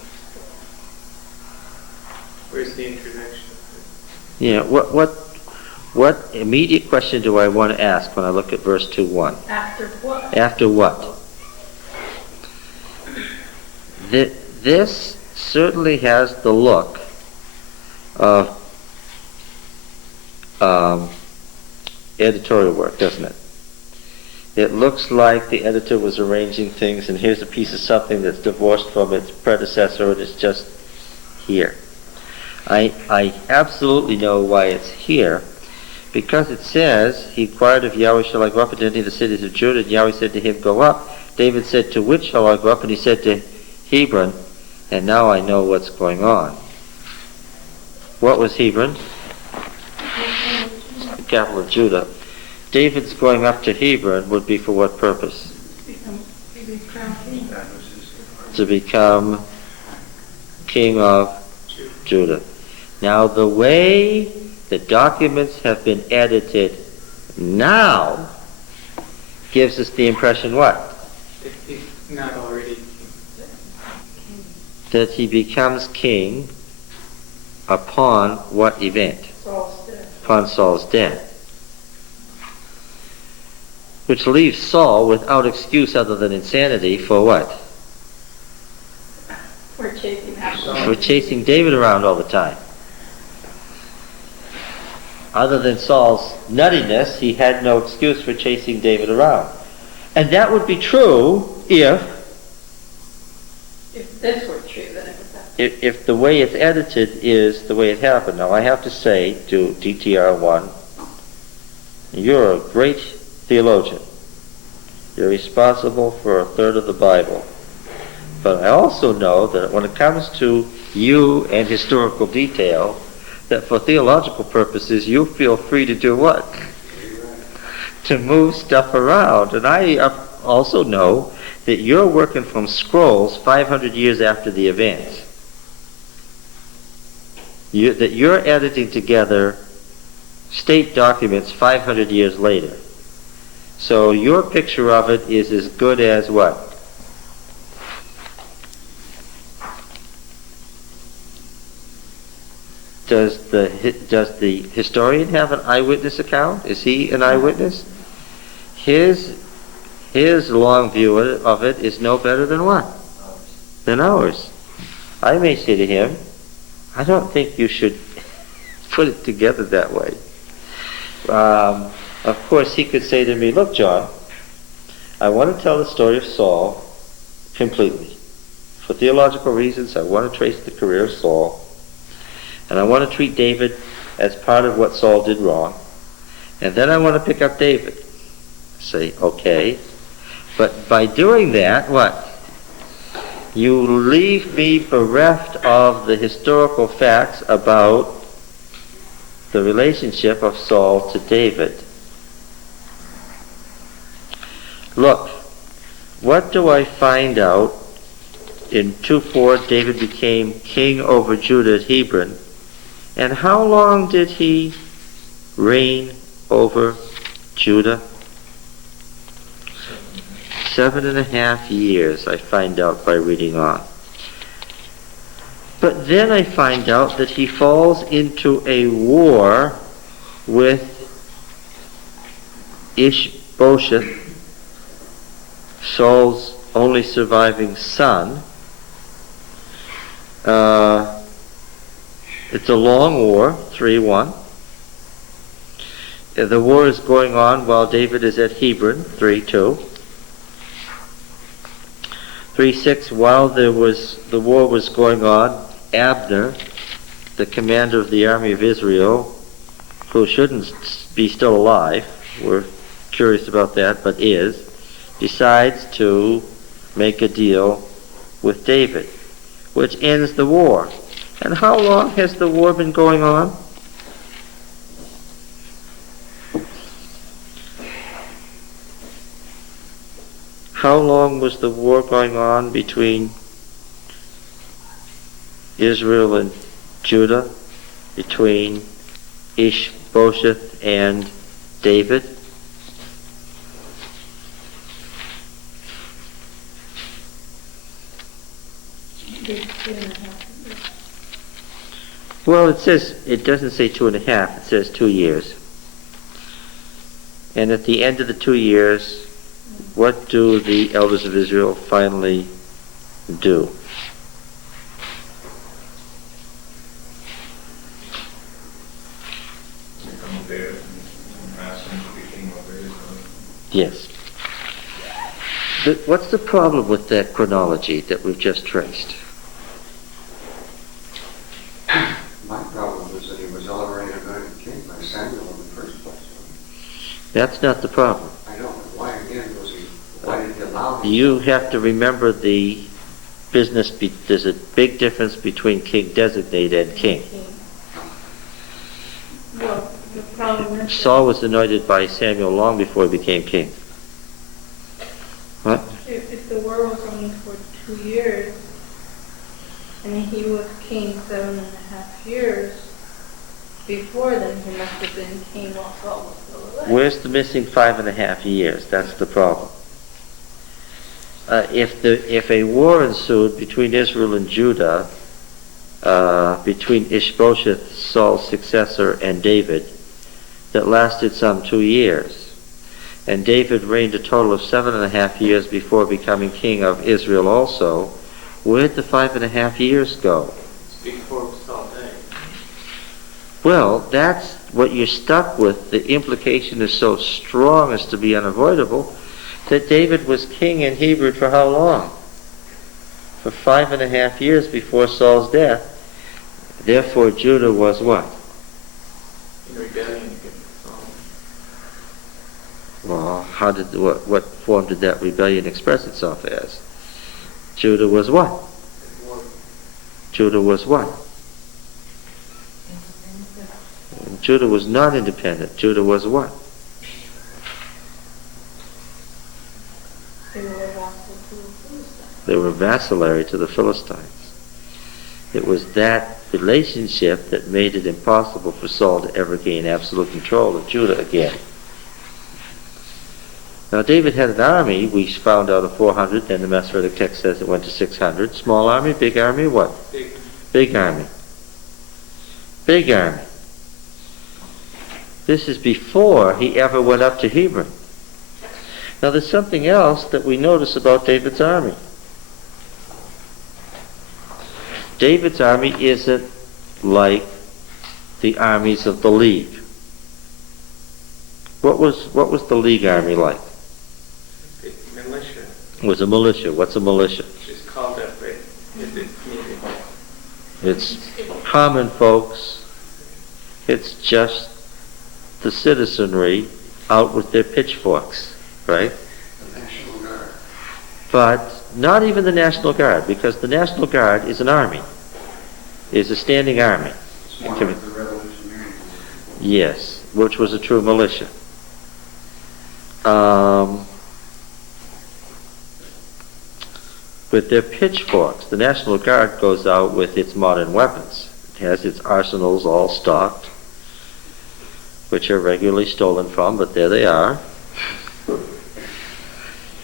Where's the introduction? Yeah, what immediate question do I want to ask when I look at verse 2:1? it? After what? After what? This certainly has the look of editorial work, doesn't it? It looks like the editor was arranging things, and here's a piece of something that's divorced from its predecessor, and it's just here. I absolutely know why it's here, because it says, he inquired of Yahweh, shall I go up into any of the cities of Judah? And Yahweh said to him, go up. David said, to which shall I go up? And he said, to Hebron. And now I know what's going on. What was Hebron? The capital of Judah. David's going up to Hebron would be for what purpose? That was his department. To become king of Judah. Now the way the documents have been edited now gives us the impression what? If he's not already king. That he becomes king upon what event? Saul's death. Upon Saul's death. Which leaves Saul without excuse other than insanity for what? We're chasing after. For chasing David around all the time. Other than Saul's nuttiness, he had no excuse for chasing David around. And that would be true if this were true, then it was that. if the way it's edited is the way it happened. Now I have to say to DTR1, you're a great theologian. You're responsible for a third of the Bible. But I also know that when it comes to you and historical detail, that for theological purposes you feel free to do what? To move stuff around. And I also know that you're working from scrolls 500 years after the event. That you're editing together state documents 500 years later. So your picture of it is as good as what? Does the historian have an eyewitness account? Is he an eyewitness? His long view of it is no better than what? Than ours. I may say to him, I don't think you should put it together that way. Of course, he could say to me, look, John, I want to tell the story of Saul completely. For theological reasons, I want to trace the career of Saul. And I want to treat David as part of what Saul did wrong. And then I want to pick up David. Say, okay. But by doing that, what? You leave me bereft of the historical facts about the relationship of Saul to David. Look, what do I find out in 2:4? David became king over Judah at Hebron. And how long did he reign over Judah? 7.5 years, I find out by reading on. But then I find out that he falls into a war with Ishbosheth, Saul's only surviving son. It's a long war, 3-1. the war is going on while David is at Hebron, 3:2. 3:6, while the war was going on, Abner, the commander of the army of Israel, who shouldn't be still alive, we're curious about that, but is, decides to make a deal with David, which ends the war. And how long has the war been going on? How long was the war going on between Israel and Judah, between Ishbosheth and David? Well, it doesn't say 2.5, it says 2 years. And at the end of the 2 years, what do the elders of Israel finally do? They come there and ask him to be king over Israel. Yes. What's the problem with that chronology that we've just traced? My problem was that he was already anointed king by Samuel in the first place. That's not the problem. I don't know why again was he, why did he allow him? You have to remember the business, there's a big difference between king designate and king. Well, the problem is. Saul was anointed by Samuel long before he became king. What? If the war was only for 2 years, and he was king 7.5 years before, then he must have been king while Saul was still alive. Where's the missing 5.5 years? That's the problem. If a war ensued between Israel and Judah, between Ishbosheth, Saul's successor, and David, that lasted some 2 years, and David reigned a total of 7.5 years before becoming king of Israel also, where'd the 5.5 years go? It's before Saul died. Well, that's what you're stuck with. The implication is so strong as to be unavoidable that David was king in Hebron for how long? For 5.5 years before Saul's death. Therefore, Judah was what? In rebellion against Saul. Well, what form did that rebellion express itself as? Judah was what? Judah was what? Judah was not independent. Judah was what? They were vassal to the Philistines. They were vassalary to the Philistines. It was that relationship that made it impossible for Saul to ever gain absolute control of Judah again. Now, David had an army, we found out, of 400, and the Masoretic text says it went to 600. Small army, big army, what? Big. Big army. Big army. This is before he ever went up to Hebron. Now, there's something else that we notice about David's army. David's army isn't like the armies of the League. What was the League army like? It's militia. It was a militia. What's a militia? Just called up if it's needed. It's common folks. It's just the citizenry out with their pitchforks, right? The National Guard. But not even the National Guard, because the National Guard is an army, is a standing army. It's more like the Revolutionary War. Yes, which was a true militia. With their pitchforks, the National Guard goes out with its modern weapons. It has its arsenals all stocked, which are regularly stolen from, but there they are.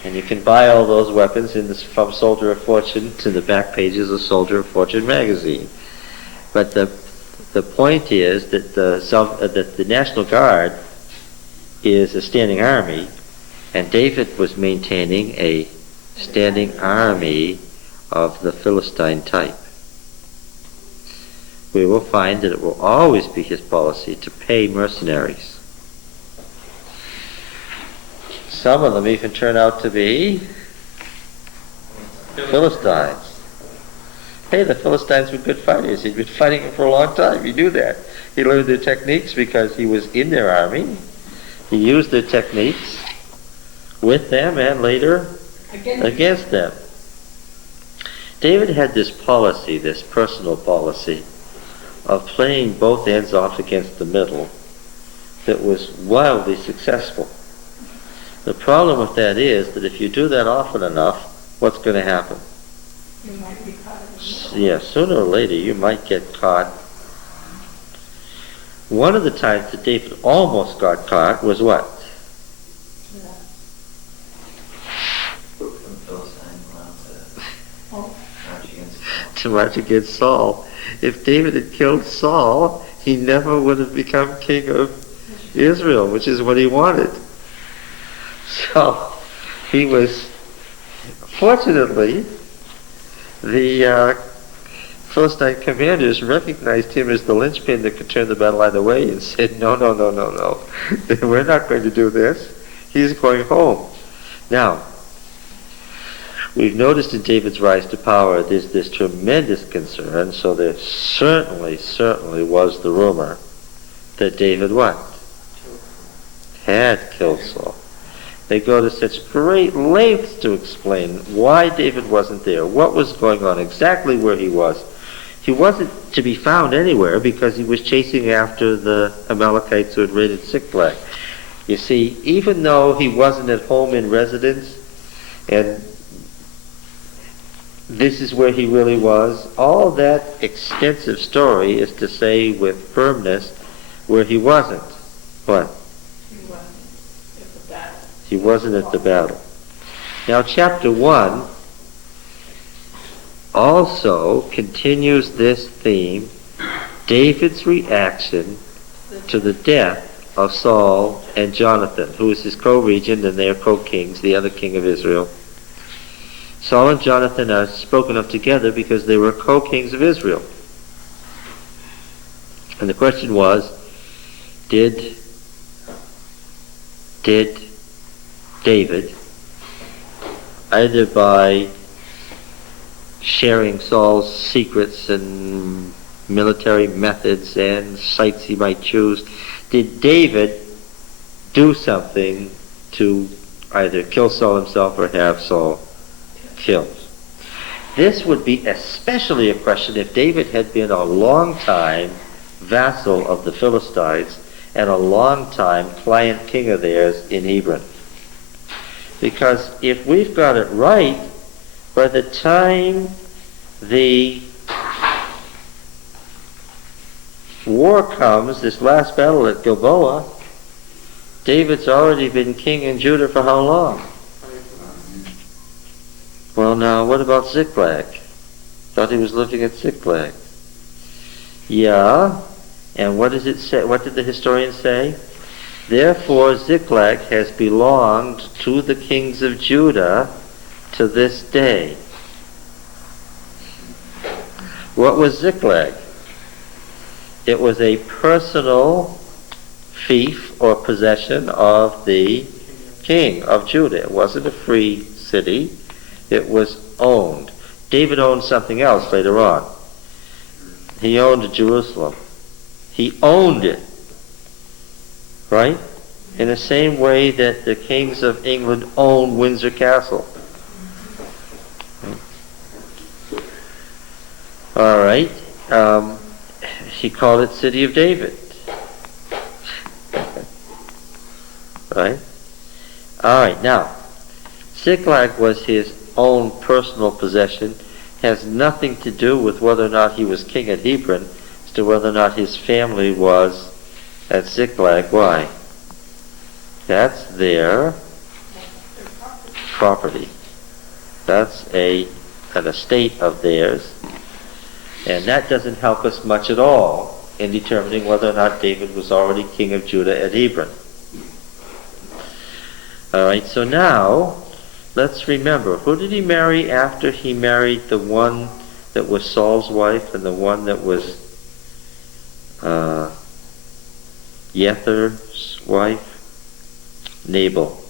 And you can buy all those weapons from Soldier of Fortune to the back pages of Soldier of Fortune magazine. But the point is that the National Guard is a standing army, and David was maintaining a standing army of the Philistine type. We will find that it will always be his policy to pay mercenaries. Some of them even turn out to be Philistines. Hey, the Philistines were good fighters. He'd been fighting them for a long time. He knew that. He learned their techniques because he was in their army. He used their techniques with them and later against them. David had this policy, this personal policy, of playing both ends off against the middle that was wildly successful. The problem with that is that if you do that often enough, what's going to happen? You might be caught in the middle. Yeah, sooner or later you might get caught. One of the times that David almost got caught was what? Yeah. From Philistine Oh, march against Saul. To march against Saul. If David had killed Saul, he never would have become king of Israel, which is what he wanted. So, he was, fortunately, the Philistine commanders recognized him as the linchpin that could turn the battle either way and said, no. We're not going to do this. He's going home. Now, we've noticed in David's rise to power, there's this tremendous concern, so there certainly was the rumor that David what? Had killed Saul. They go to such great lengths to explain why David wasn't there, what was going on, exactly where he was. He wasn't to be found anywhere because he was chasing after the Amalekites who had raided Ziklag. You see, even though he wasn't at home in residence, and this is where he really was, all that extensive story is to say with firmness where he wasn't. What? he wasn't at the battle. He wasn't at the battle. Now, chapter 1 also continues this theme, David's reaction to the death of Saul and Jonathan, who is his co-regent and they are co-kings, the other king of Israel. Saul and Jonathan are spoken of together because they were co-kings of Israel. And the question was, did David, either by sharing Saul's secrets and military methods and sites he might choose, did David do something to either kill Saul himself or have Saul killed? This would be especially a question if David had been a long-time vassal of the Philistines and a long-time client king of theirs in Hebron. Because if we've got it right, by the time the war comes, this last battle at Gilboa, David's already been king in Judah for how long? Well, now, what about Ziklag? Thought he was living at Ziklag. Yeah, and what does it say? What did the historian say? Therefore, Ziklag has belonged to the kings of Judah to this day. What was Ziklag? It was a personal fief or possession of the king of Judah. It wasn't a free city. It was owned. David owned something else later on. He owned Jerusalem. He owned it. Right? In the same way that the kings of England owned Windsor Castle. All right. He called it City of David. Right? All right. Now, Ziklag was his own personal possession. Has nothing to do with whether or not he was king at Hebron, as to whether or not his family was at Ziklag. Why? That's their property. That's an estate of theirs. And that doesn't help us much at all in determining whether or not David was already king of Judah at Hebron. All right, so now let's remember, who did he marry after he married the one that was Saul's wife and the one that was Jether's wife? Nabal.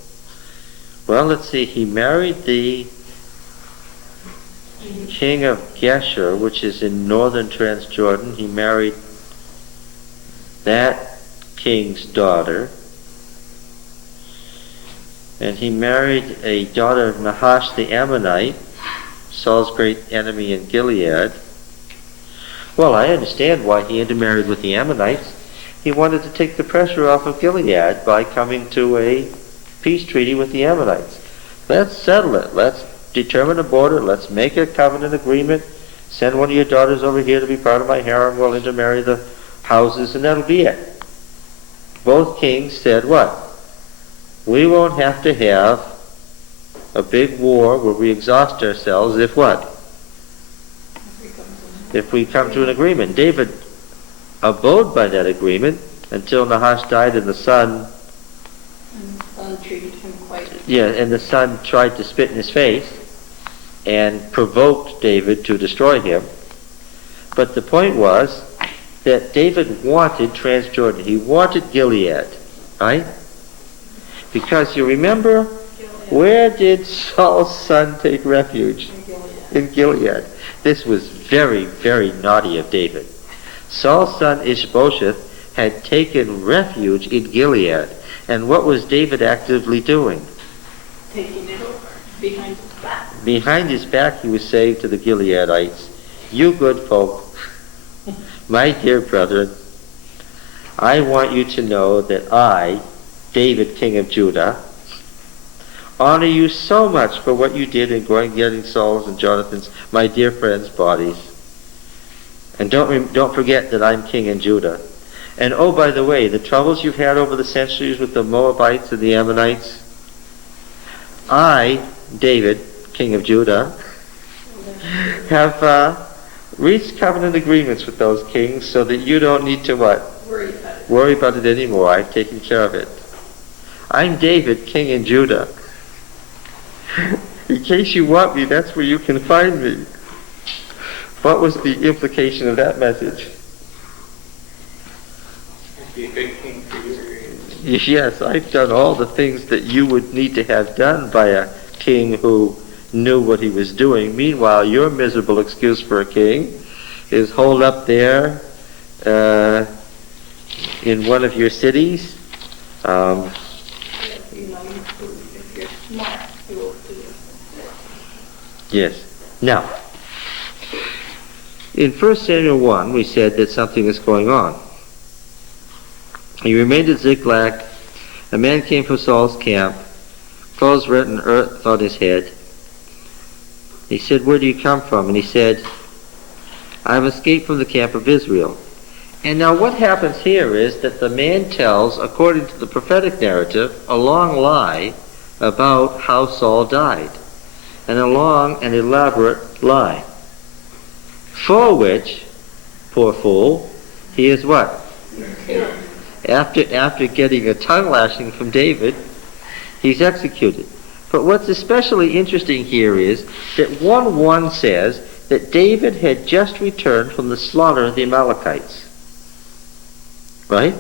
Well, let's see, he married the king of Geshur, which is in northern Transjordan. He married that king's daughter. And he married a daughter of Nahash the Ammonite, Saul's great enemy in Gilead. Well, I understand why he intermarried with the Ammonites. He wanted to take the pressure off of Gilead by coming to a peace treaty with the Ammonites. Let's settle it. Let's determine a border. Let's make a covenant agreement. Send one of your daughters over here to be part of my harem. We'll intermarry the houses, and that'll be it. Both kings said what? We won't have to have a big war where we exhaust ourselves if what? If we come to an agreement. David abode by that agreement until Nahash died and the son... And the son treated him quite... Yeah, and the son tried to spit in his face and provoked David to destroy him. But the point was that David wanted Transjordan. He wanted Gilead, right? Because you remember, where did Saul's son take refuge? In Gilead. This was very, very naughty of David. Saul's son Ishbosheth had taken refuge in Gilead. And what was David actively doing? Taking it over behind his back. Behind his back he was saying to the Gileadites, you good folk, my dear brethren, I want you to know that I, David, king of Judah, honor you so much for what you did in going getting Saul's and Jonathan's, my dear friends' bodies. And don't forget that I'm king in Judah. And oh, by the way, the troubles you've had over the centuries with the Moabites and the Ammonites, I, David, king of Judah, have reached covenant agreements with those kings so that you don't need to what? Worry about it anymore. I've taken care of it. I'm David, king in Judah. In case you want me, that's where you can find me. What was the implication of that message? Be a good king for you. Yes, I've done all the things that you would need to have done by a king who knew what he was doing. Meanwhile, your miserable excuse for a king is holed up there in one of your cities. If you're smart, you will do it. Yes. Now, in 1 Samuel 1, we said that something is going on. He remained at Ziklag. A man came from Saul's camp, clothes rent and earth on his head. He said, where do you come from? And he said, I have escaped from the camp of Israel. And now what happens here is that the man tells, according to the prophetic narrative, a long lie about how Saul died. And a long and elaborate lie. For which, poor fool, he is what? After getting a tongue lashing from David, he's executed. But what's especially interesting here is that 1:1 says that David had just returned from the slaughter of the Amalekites. Right?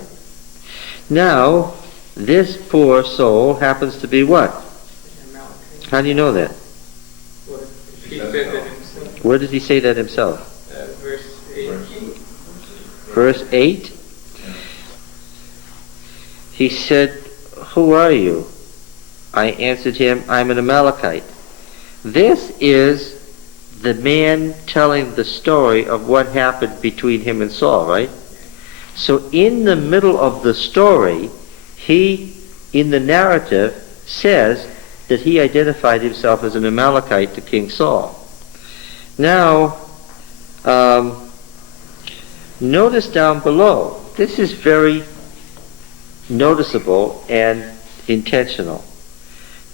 Now, this poor soul happens to be what? How do you know that? Well, he said that himself. Where does he say that himself? Verse 8. Verse 8? He said, who are you? I answered him, I'm an Amalekite. This is the man telling the story of what happened between him and Saul, right? So in the middle of the story, he, in the narrative, says that he identified himself as an Amalekite to King Saul. Now, notice down below, this is very noticeable and intentional.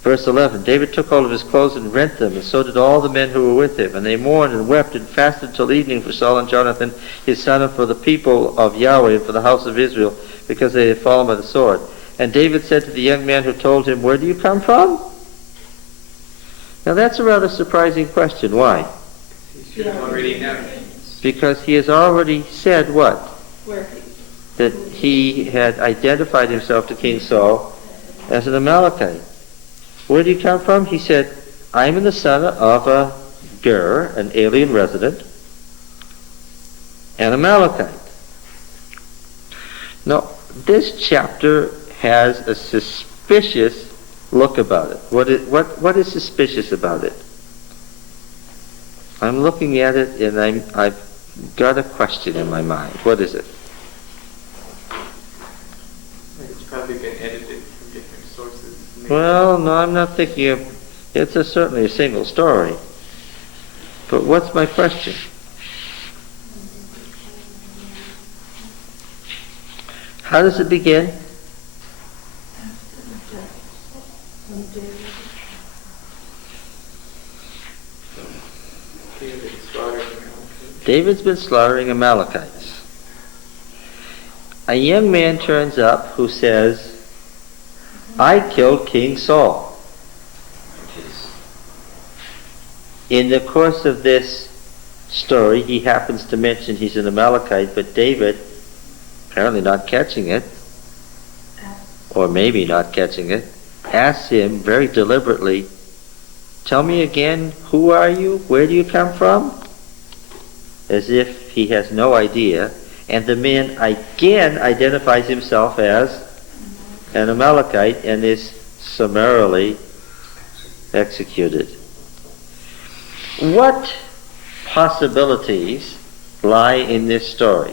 Verse 11, David took hold of his clothes and rent them, and so did all the men who were with him. And they mourned and wept and fasted till evening for Saul and Jonathan, his son, and for the people of Yahweh and for the house of Israel, because they had fallen by the sword. And David said to the young man who told him, where do you come from? Now that's a rather surprising question. Why? He should have already known. Because he has already said what? Where he That he had identified himself to King Saul as an Amalekite. Where do you come from? He said, I'm the son of a Ger, an alien resident, and Amalekite. Now, this chapter has a suspicious look about it. What is suspicious about it? I'm looking at it and I've got a question in my mind. What is it? It's probably been edited from different sources. Maybe. Well, no, I'm not thinking of, certainly a single story. But what's my question? How does it begin? David's been slaughtering Amalekites. A young man turns up who says, I killed King Saul. In the course of this story, he happens to mention he's an Amalekite, but David, apparently not catching it, or maybe not catching it, asks him very deliberately, tell me again, who are you? Where do you come from? As if he has no idea. And the man again identifies himself as an Amalekite and is summarily executed. What possibilities lie in this story?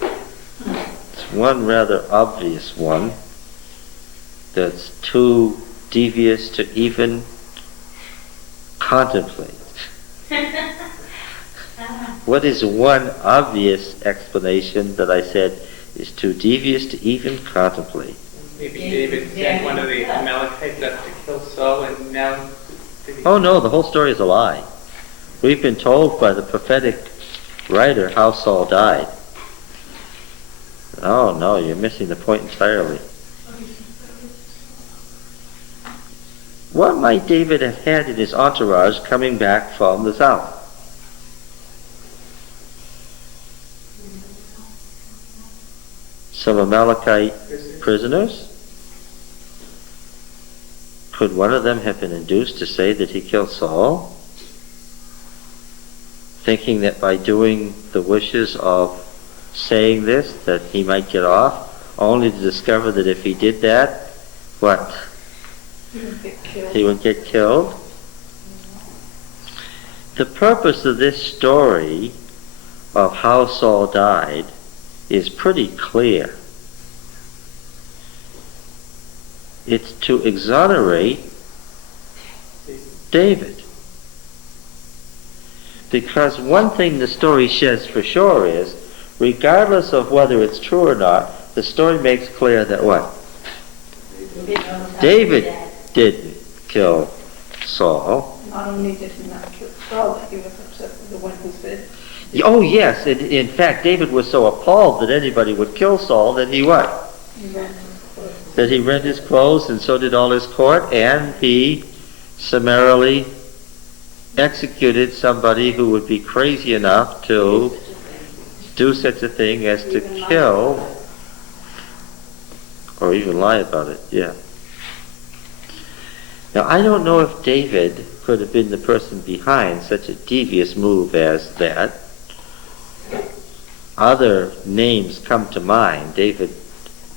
It's one rather obvious one that's too devious to even contemplate. What is one obvious explanation that I said is too devious to even contemplate? Maybe David sent one of the Amalekites up to kill Saul, and now... Oh no, the whole story is a lie. We've been told by the prophetic writer how Saul died. Oh no, you're missing the point entirely. What might David have had in his entourage coming back from the south? Some Amalekite prisoners? Could one of them have been induced to say that he killed Saul? Thinking that by doing the wishes of saying this, that he might get off, only to discover that if he did that, what? He would get killed. The purpose of this story of how Saul died is pretty clear. It's to exonerate David. Because one thing the story says for sure is, regardless of whether it's true or not, the story makes clear that what? David didn't kill Saul. Not only did he not kill Saul, but he was upset with the one who said, Oh yes, in fact David was so appalled that anybody would kill Saul that he what? That he rent his clothes, and so did all his court, and he summarily executed somebody who would be crazy enough to do such a thing as to kill, or even lie about it, yeah. Now I don't know if David could have been the person behind such a devious move as that. Other names come to mind. David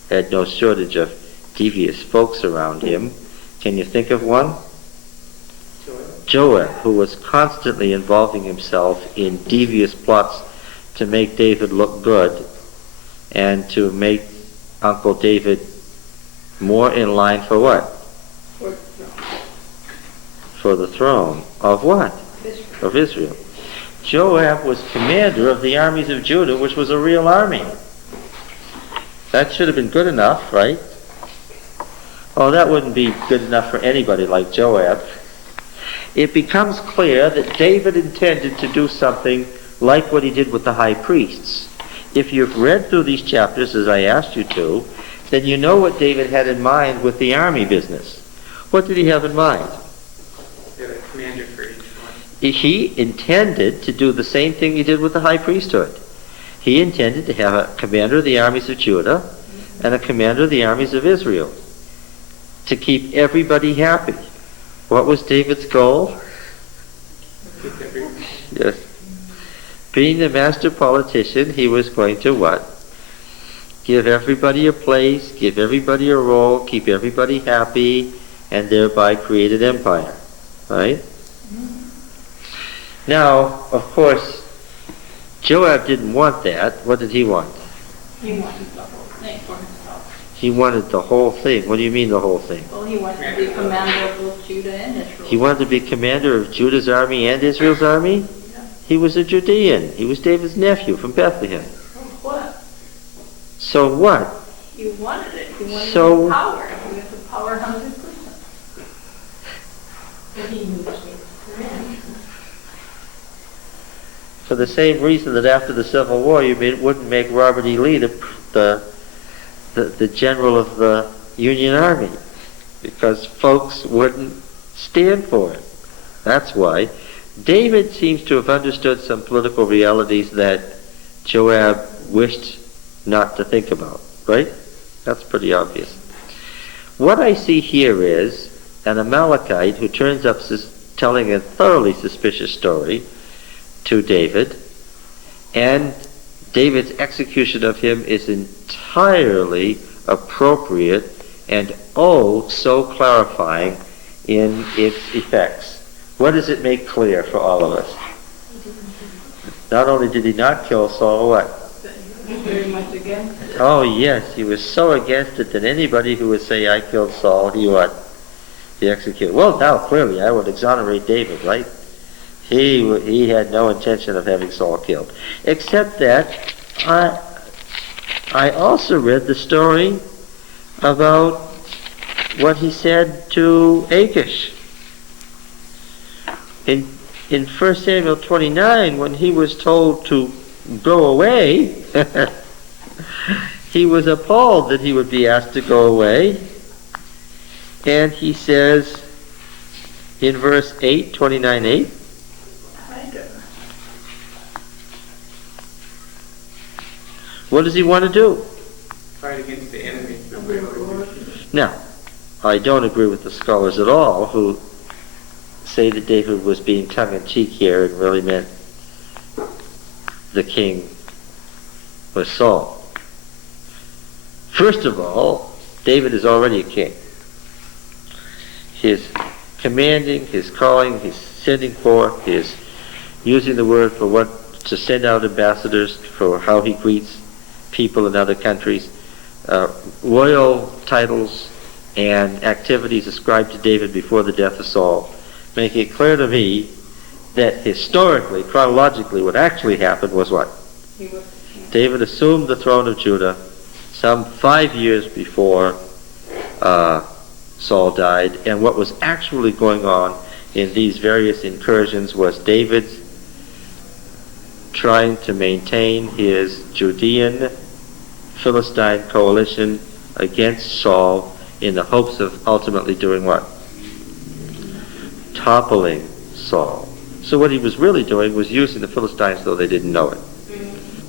had no shortage of devious folks around him. Can you think of one? Joab, who was constantly involving himself in devious plots to make David look good and to make Uncle David more in line for what? For the throne of what? Of Israel. Joab was commander of the armies of Judah, which was a real army. That should have been good enough, right? Oh, that wouldn't be good enough for anybody like Joab. It becomes clear that David intended to do something like what he did with the high priests. If you've read through these chapters, as I asked you to, then you know what David had in mind with the army business. What did he have in mind? They had a commander for each one. He intended to do the same thing he did with the high priesthood. He intended to have a commander of the armies of Judah and a commander of the armies of Israel. to keep everybody happy. What was David's goal? Keep everything. Yes. Being the master politician, he was going to what? Give everybody a place, give everybody a role, keep everybody happy, and thereby create an empire. Right? Now, of course, Joab didn't want that. What did he want? He wanted the whole thing for himself. He wanted the whole thing. What do you mean the whole thing? Well, he wanted to be commander of both Judah and Israel. He wanted to be commander of Judah's army and Israel's army? He was a Judean. He was David's nephew from Bethlehem. What? So what? He wanted it. He wanted So- the power. He was a power-hungry person. But he knew his friend. For the same reason that after the Civil War wouldn't make Robert E. Lee the general of the Union Army, because folks wouldn't stand for it. That's why. David seems to have understood some political realities that Joab wished not to think about, right? That's pretty obvious. What I see here is an Amalekite who turns up telling a thoroughly suspicious story to David, and David's execution of him is entirely appropriate and oh so clarifying in its effects. What does it make clear for all of us? Not only did he not kill Saul, what? Very much against it. Oh yes, he was so against it that anybody who would say, I killed Saul, he what? He executed. Well, now clearly I would exonerate David, right? He had no intention of having Saul killed. Except that I also read the story about what he said to Achish. In 1 Samuel 29, when he was told to go away, he was appalled that he would be asked to go away. And he says in verse 8, 29:8, what does he want to do? Fight against the enemy. Now, I don't agree with the scholars at all who say that David was being tongue-in-cheek here and really meant the king was Saul. First of all, David is already a king. His commanding, his calling, his sending forth, his using the word for what to send out ambassadors for how he greets people in other countries, royal titles and activities ascribed to David before the death of Saul, making it clear to me that historically, chronologically, what actually happened was what? David assumed the throne of Judah some 5 years before Saul died, and what was actually going on in these various incursions was David's trying to maintain his Judean Philistine coalition against Saul in the hopes of ultimately doing what? Toppling Saul. So what he was really doing was using the Philistines, though they didn't know it,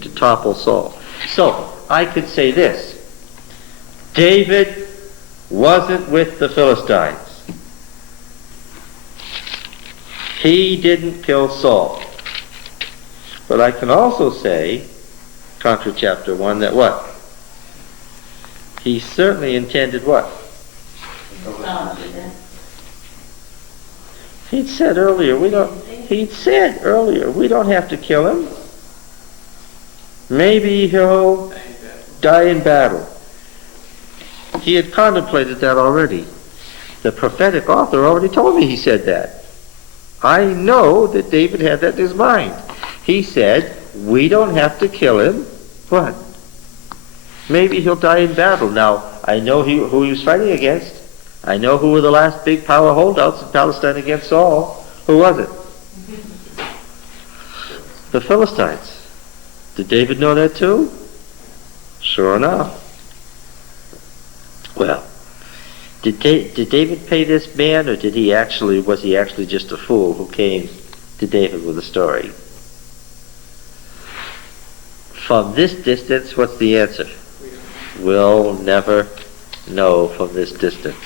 to topple Saul. So I could say this: David wasn't with the Philistines. He didn't kill Saul. But I can also say, contra chapter 1, that what? He certainly intended what? He'd said earlier, we don't have to kill him. Maybe he'll die in battle. He had contemplated that already. The prophetic author already told me he said that. I know that David had that in his mind. He said, we don't have to kill him. What? Maybe he'll die in battle. Now, I know who he was fighting against. I know who were the last big power holdouts in Palestine against Saul. Who was it? The Philistines. Did David know that too? Sure enough. Well, did David pay this man, or was he actually just a fool who came to David with a story? From this distance, what's the answer? We'll never know from this distance.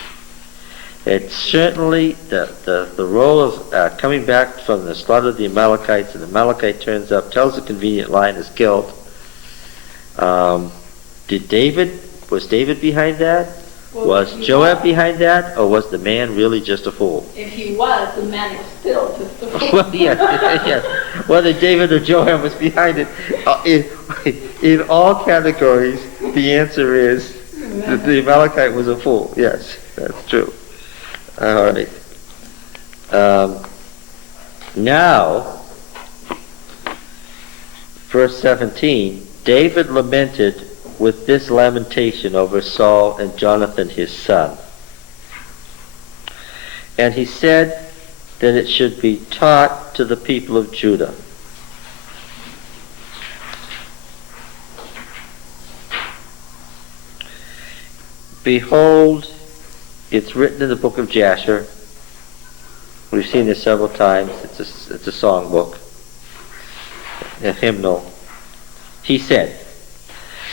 It's certainly the role of coming back from the slaughter of the Amalekites, and the Amalekite turns up, tells a convenient lie, and is killed. Was David behind that? Well, Was if he Joab was- behind that, or was the man really just a fool? If he was, the man was still just a fool. Well, yes, yes. Whether David or Joab was behind it, in all categories, the answer is that the Amalekite was a fool. Yes, that's true. All right. Now, verse 17, David lamented with this lamentation over Saul and Jonathan his son. And he said that it should be taught to the people of Judah. Behold, it's written in the book of Jasher. We've seen this several times. It's a songbook, a hymnal. He said,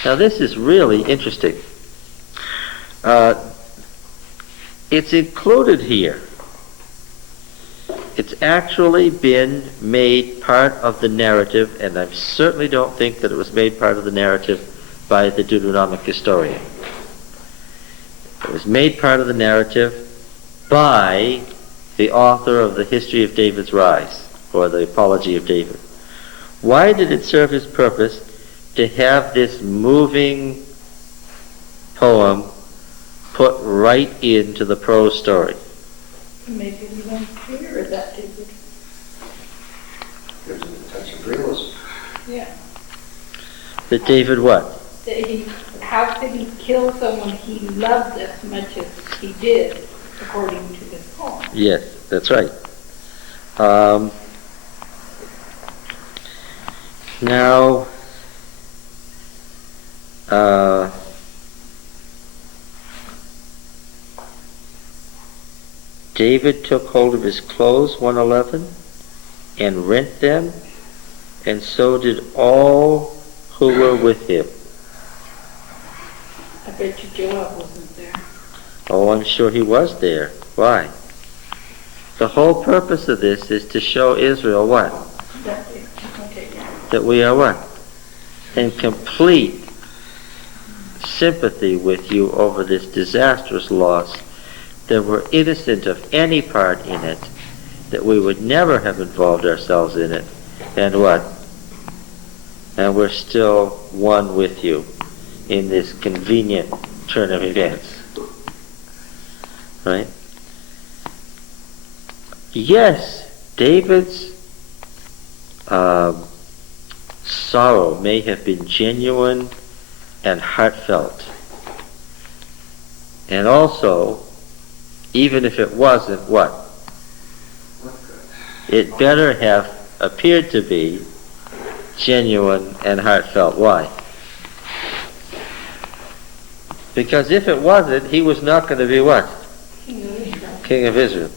now this is really interesting. It's included here. It's actually been made part of the narrative, and I certainly don't think that it was made part of the narrative by the Deuteronomic historian. It was made part of the narrative by the author of the History of David's Rise, or the Apology of David. Why did it serve his purpose to have this moving poem put right into the prose story? Maybe we don't hear that, David. Gives it a touch of realism. Yeah. That David what? How could he kill someone he loved as much as he did, according to this poem? Yes, that's right. Now, David took hold of his clothes, 111, and rent them, and so did all who were with him. I bet you Joab wasn't there. Oh, I'm sure he was there. Why? The whole purpose of this is to show Israel what? Okay, yeah. That we are what? In complete sympathy with you over this disastrous loss, that we're innocent of any part in it, that we would never have involved ourselves in it, and what? And we're still one with you in this convenient turn of events. Right? Yes, David's sorrow may have been genuine and heartfelt. And also, even if it wasn't, what? It better have appeared to be genuine and heartfelt. Why? Because if it wasn't, he was not going to be what? King of Israel.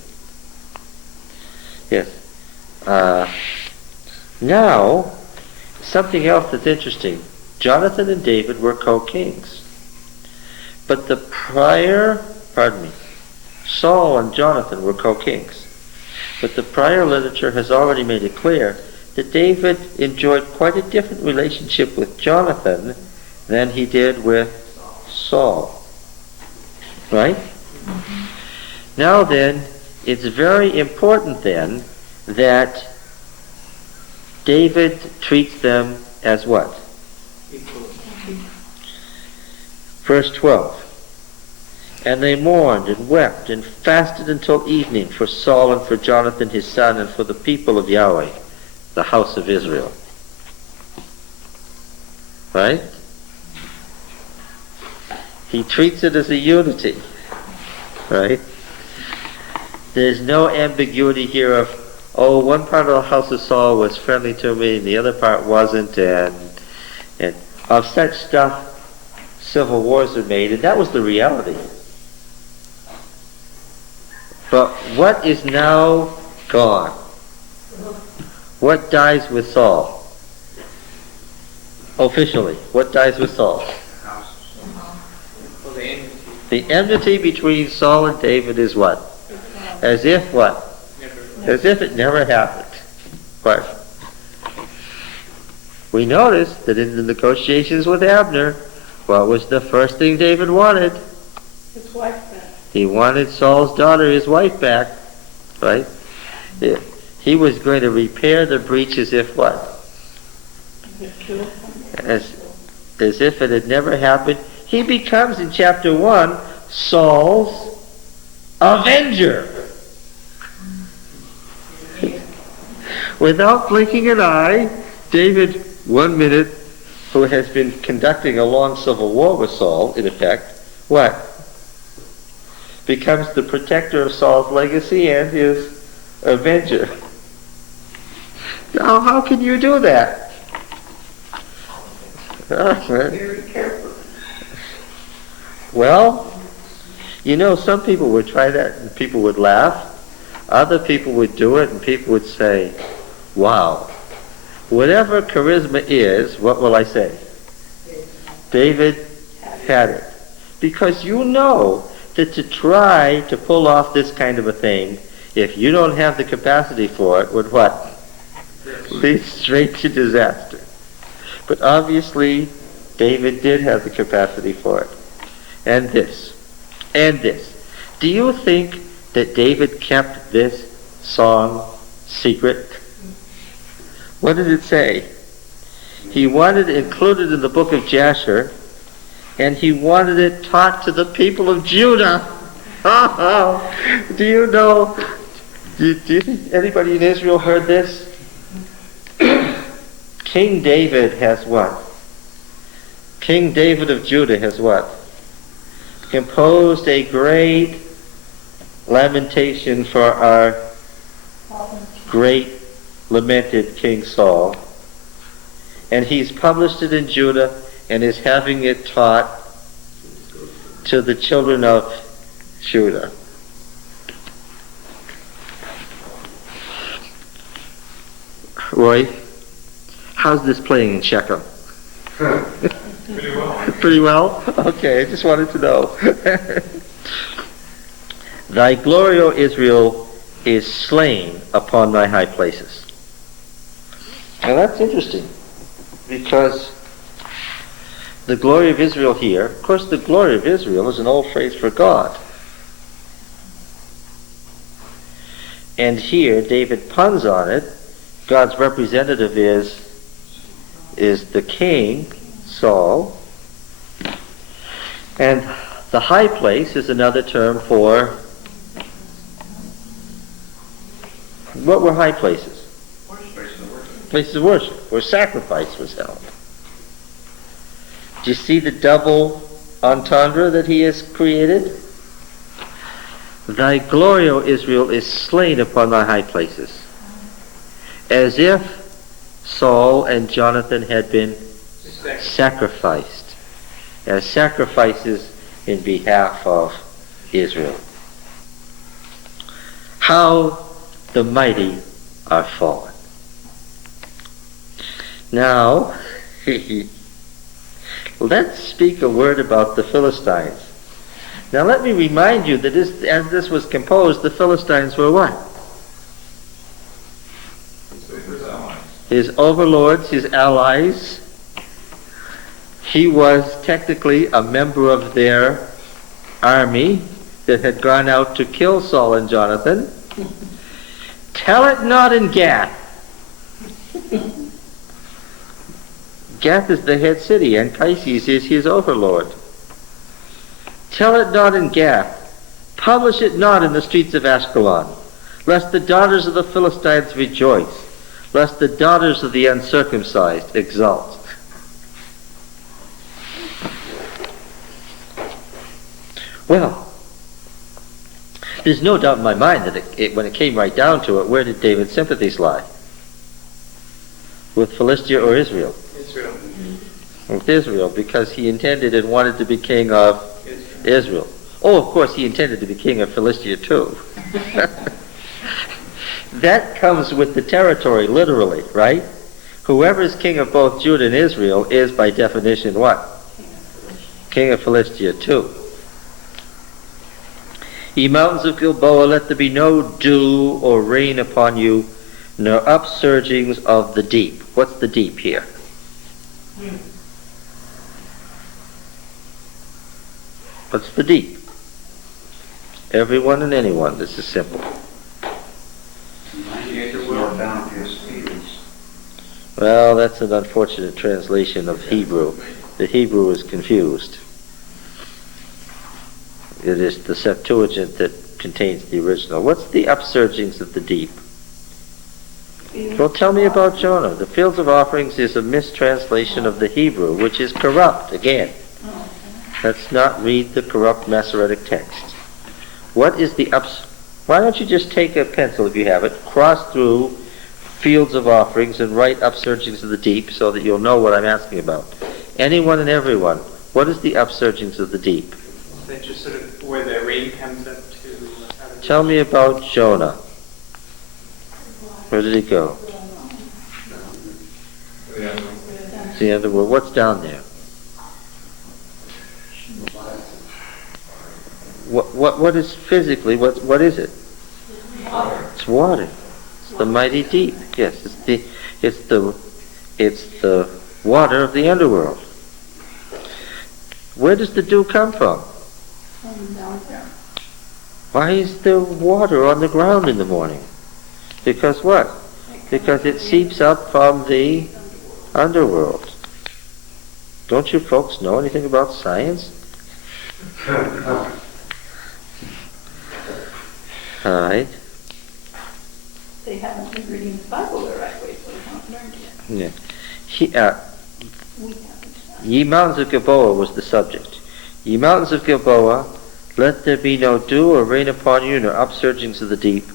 Yes. Now, something else that's interesting. Jonathan and David were co-kings. But the Saul and Jonathan were co-kings. But the prior literature has already made it clear that David enjoyed quite a different relationship with Jonathan than he did with Saul. Right? Mm-hmm. Now then, it's very important then that David treats them as what? Verse 12. And they mourned and wept and fasted until evening for Saul and for Jonathan his son and for the people of Yahweh, the house of Israel. Right? He treats it as a unity. Right? There's no ambiguity here of, oh, one part of the house of Saul was friendly to me and the other part wasn't, and of such stuff civil wars are made, and that was the reality. But what is now gone? What dies with Saul? Officially, what dies with Saul? Well, the enmity. The enmity between Saul and David is what? As if what? As if it never happened. But we notice that in the negotiations with Abner, what was the first thing David wanted? His wife back. He wanted Saul's daughter, his wife, back. Right? Yeah. He was going to repair the breach as if what? As if it had never happened. He becomes, in chapter 1, Saul's avenger. Without blinking an eye, David, 1 minute, who has been conducting a long civil war with Saul, in effect, what? Becomes the protector of Saul's legacy and his avenger. Now, how can you do that? Very careful. Well, you know, some people would try that and people would laugh. Other people would do it and people would say, wow, whatever charisma is, what will I say? David had it. Because you know that to try to pull off this kind of a thing, if you don't have the capacity for it, would what? Lead straight to disaster. But obviously, David did have the capacity for it. And this. And this. Do you think that David kept this song secret? What did it say? He wanted it included in the book of Jasher, and he wanted it taught to the people of Judah. Do you know, do you think anybody in Israel heard this? King David has what? King David of Judah has what? Composed a great lamentation for our great lamented King Saul. And he's published it in Judah and is having it taught to the children of Judah. Roy, how's this playing in Shechem? Pretty well. Pretty well? Okay, I just wanted to know. Thy glory, O Israel, is slain upon thy high places. Now that's interesting, because the glory of Israel here, of course the glory of Israel is an old phrase for God. And here David puns on it. God's representative is the king, Saul. And the high place is another term for, what were high places? Places of worship, where sacrifice was held. Do you see the double entendre that he has created? Thy glory, O Israel, is slain upon thy high places. As if Saul and Jonathan had been sacrificed as sacrifices in behalf of Israel. How the mighty are fallen. Now, let's speak a word about the Philistines. Now let me remind you that as this was composed, the Philistines were what? His overlords, his allies. He was technically a member of their army that had gone out to kill Saul and Jonathan. Tell it not in Gath. Gath is the head city, and Anchises is his overlord. Tell it not in Gath. Publish it not in the streets of Ashkelon, lest the daughters of the Philistines rejoice, lest the daughters of the uncircumcised exult. Well, there's no doubt in my mind that when it came right down to it, where did David's sympathies lie? With Philistia or Israel? Israel. With Israel, because he intended and wanted to be king of Israel. Oh, of course, he intended to be king of Philistia too. That comes with the territory, literally, right? Whoever is king of both Judah and Israel is, by definition, what? King of Philistia too. Ye mountains of Gilboa, let there be no dew or rain upon you, nor upsurgings of the deep. What's the deep here? What's the deep? Everyone and anyone. This is simple. More bounteous fields. Well, that's an unfortunate translation of Hebrew. The Hebrew is confused. It is the Septuagint that contains the original. What's the upsurgings of the deep? Well, tell me about Jonah. The fields of offerings is a mistranslation of the Hebrew, which is corrupt again. Let's not read the corrupt Masoretic text. What is the Why don't you just take a pencil, if you have it, cross through fields of offerings and write upsurgings of the deep so that you'll know what I'm asking about. Anyone and everyone, what is the upsurgings of the deep? That's just sort of where the rain comes up to. Tell me about Jonah. Where did he go? Yeah. It's the end of the world. What's down there? What is physically, what is it? It's water. It's the mighty deep. Yes, it's the water of the underworld. Where does the dew come from? Why is there water on the ground in the morning? Because what? Because it seeps up from the underworld. Don't you folks know anything about science? All right. They haven't been reading the Bible the right way, so they haven't learned yet. Yeah. We haven't. Ye mountains of Gilboa was the subject. Ye mountains of Gilboa, let there be no dew or rain upon you, nor upsurgings of the deep.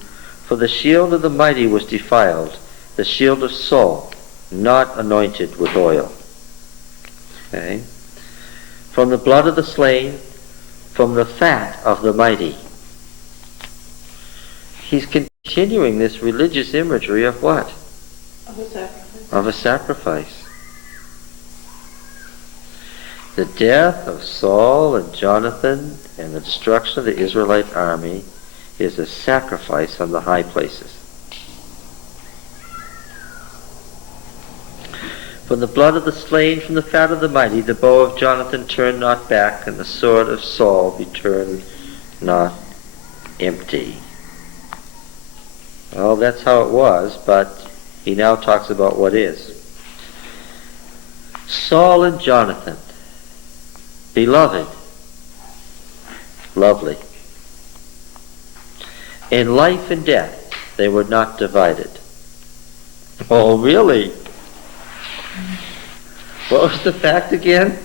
For the shield of the mighty was defiled, the shield of Saul, not anointed with oil. Okay. From the blood of the slain, from the fat of the mighty. He's continuing this religious imagery of what? Of a sacrifice. Of a sacrifice. The death of Saul and Jonathan and the destruction of the Israelite army is a sacrifice on the high places. From the blood of the slain, from the fat of the mighty, the bow of Jonathan turned not back, and the sword of Saul returned not empty. Well, that's how it was, but he now talks about what is. Saul and Jonathan, beloved, lovely. In life and death, they were not divided. Oh, really? What was the fact again?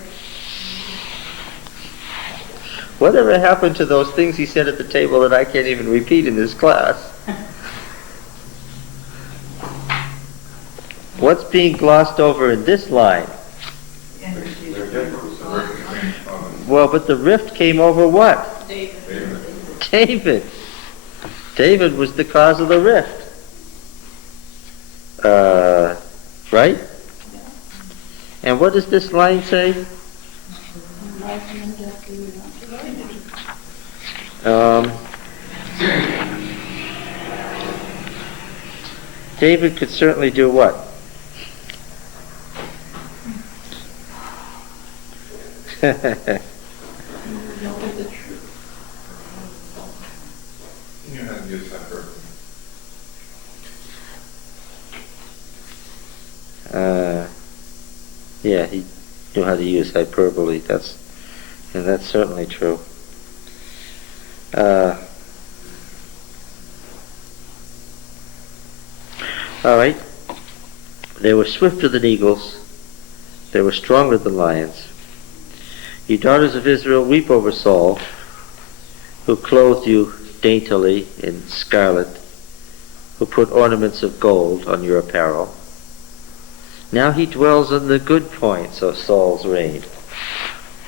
Whatever happened to those things he said at the table that I can't even repeat in this class? What's being glossed over in this line? Well, but the rift came over what? David. David was the cause of the rift. Right? And what does this line say? David could certainly do what? You know how to use that verb. Yeah, he knew how to use hyperbole. That's certainly true. All right. They were swifter than eagles. They were stronger than lions. Ye daughters of Israel, weep over Saul, who clothed you daintily in scarlet, who put ornaments of gold on your apparel. Now he dwells on the good points of Saul's reign.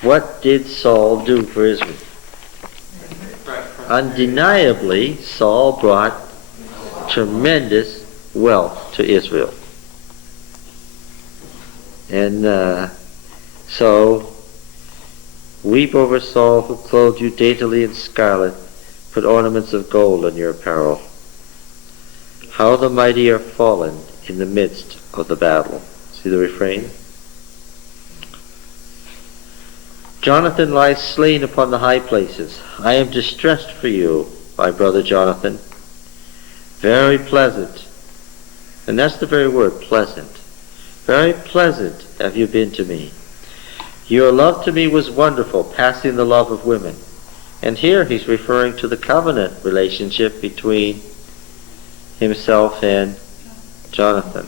What did Saul do for Israel? Undeniably, Saul brought tremendous wealth to Israel. And so, weep over Saul who clothed you daintily in scarlet, put ornaments of gold on your apparel. How the mighty are fallen in the midst of the battle. See the refrain? Jonathan lies slain upon the high places. I am distressed for you, my brother Jonathan. Very pleasant. And that's the very word, pleasant. Very pleasant have you been to me. Your love to me was wonderful, passing the love of women. And here he's referring to the covenant relationship between himself and Jonathan.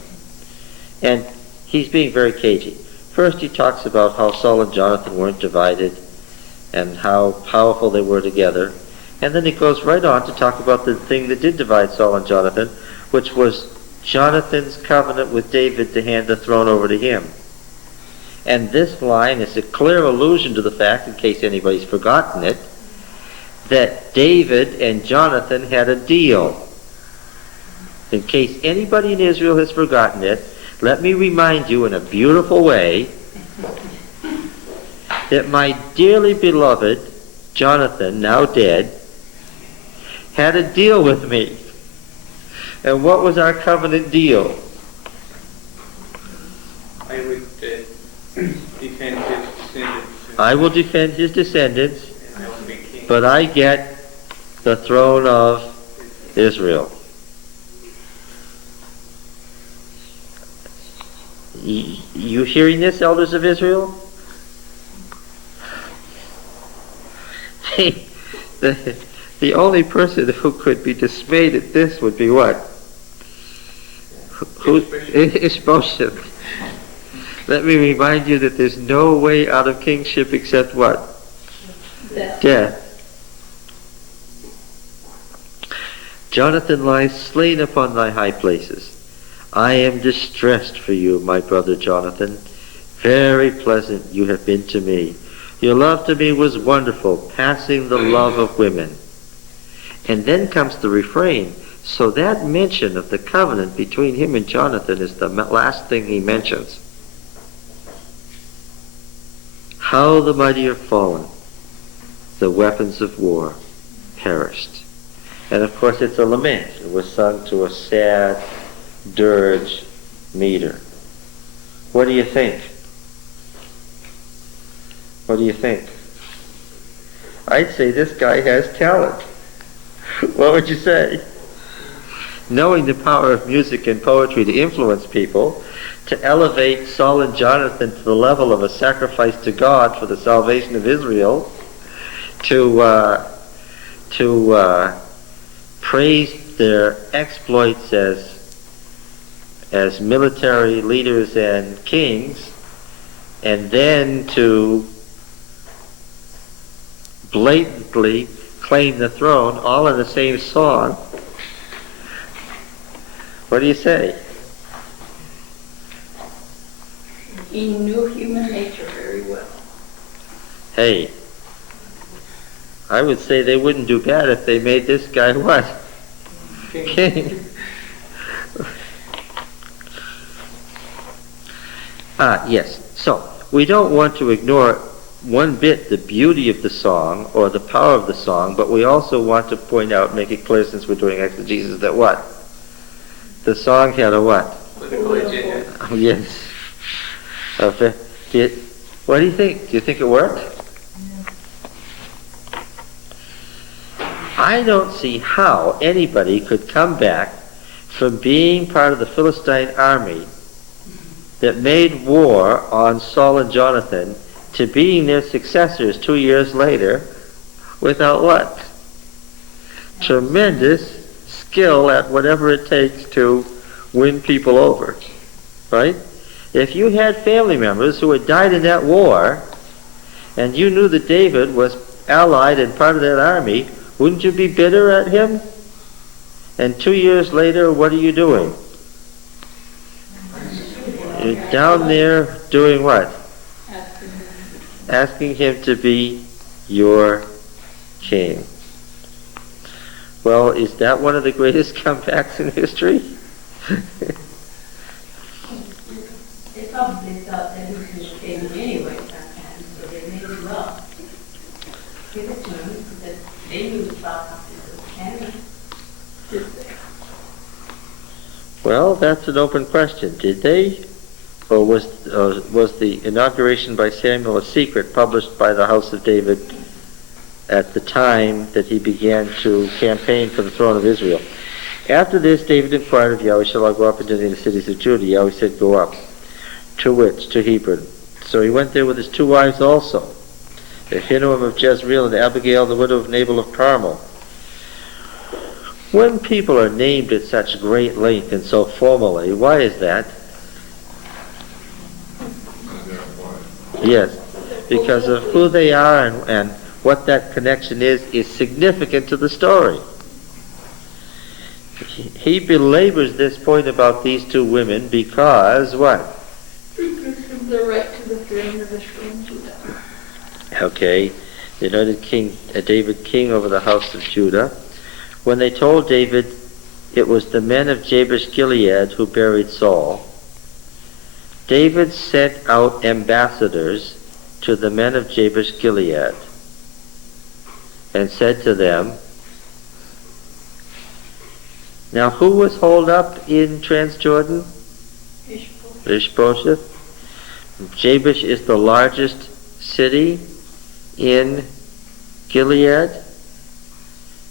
And he's being very cagey. First he talks about how Saul and Jonathan weren't divided and how powerful they were together. And then he goes right on to talk about the thing that did divide Saul and Jonathan, which was Jonathan's covenant with David to hand the throne over to him. And this line is a clear allusion to the fact, in case anybody's forgotten it, that David and Jonathan had a deal. In case anybody in Israel has forgotten it, let me remind you in a beautiful way that my dearly beloved Jonathan, now dead, had a deal with me. And what was our covenant deal? I would defend his descendants. I will defend his descendants, And I will be king. but I get the throne of Israel. You hearing this, elders of Israel? The only person who could be dismayed at this would be what? Ishbosheth. Let me remind you that there's no way out of kingship except what? Death. Jonathan lies slain upon thy high places. I am distressed for you, my brother Jonathan. Very pleasant you have been to me. Your love to me was wonderful, passing the love of women. And then comes the refrain. So that mention of the covenant between him and Jonathan is the last thing he mentions. How the mighty are fallen, the weapons of war perished. And of course it's a lament. It was sung to a sad dirge meter. What do you think? What do you think? I'd say this guy has talent. What would you say? Knowing the power of music and poetry to influence people, to elevate Saul and Jonathan to the level of a sacrifice to God for the salvation of Israel, to praise their exploits as military leaders and kings, and then to blatantly claim the throne, all in the same song. What do you say? He knew human nature very well. Hey, I would say they wouldn't do bad if they made this guy what? King. Yes. So, we don't want to ignore one bit the beauty of the song or the power of the song, but we also want to point out, make it clear since we're doing exegesis, that what? The song had a what? Political agenda. Oh, yes. What do you think? Do you think it worked? I don't see how anybody could come back from being part of the Philistine army that made war on Saul and Jonathan to being their successors 2 years later without what? Tremendous skill at whatever it takes to win people over, right? If you had family members who had died in that war and you knew that David was allied and part of that army, wouldn't you be bitter at him? And 2 years later, what are you doing? You're down there doing what? Asking him to be your king. Well, is that one of the greatest comebacks in history? They probably thought that he was going to pay them anyway sometimes, so they made him up. Give it to him, because they knew about something Well, that's an open question. Did they? Or was the inauguration by Samuel a secret published by the house of David at the time that he began to campaign for the throne of Israel? After this, David inquired of Yahweh, shall I go up into the cities of Judah? Yahweh said, go up. To which? To Hebron. So he went there with his 2 wives also, Ahinoam of Jezreel and Abigail, the widow of Nabal of Carmel. When people are named at such great length and so formally, why is that? Yes, because of who they are and what that connection is significant to the story. He belabors this point about these 2 women because what? Because of the right to the throne of Israel and Judah. Okay, they anointed David king over the house of Judah. When they told David it was the men of Jabesh Gilead who buried Saul, David sent out ambassadors to the men of Jabesh Gilead and said to them, now who was holed up in Transjordan? Ishbosheth. Jabesh is the largest city in Gilead.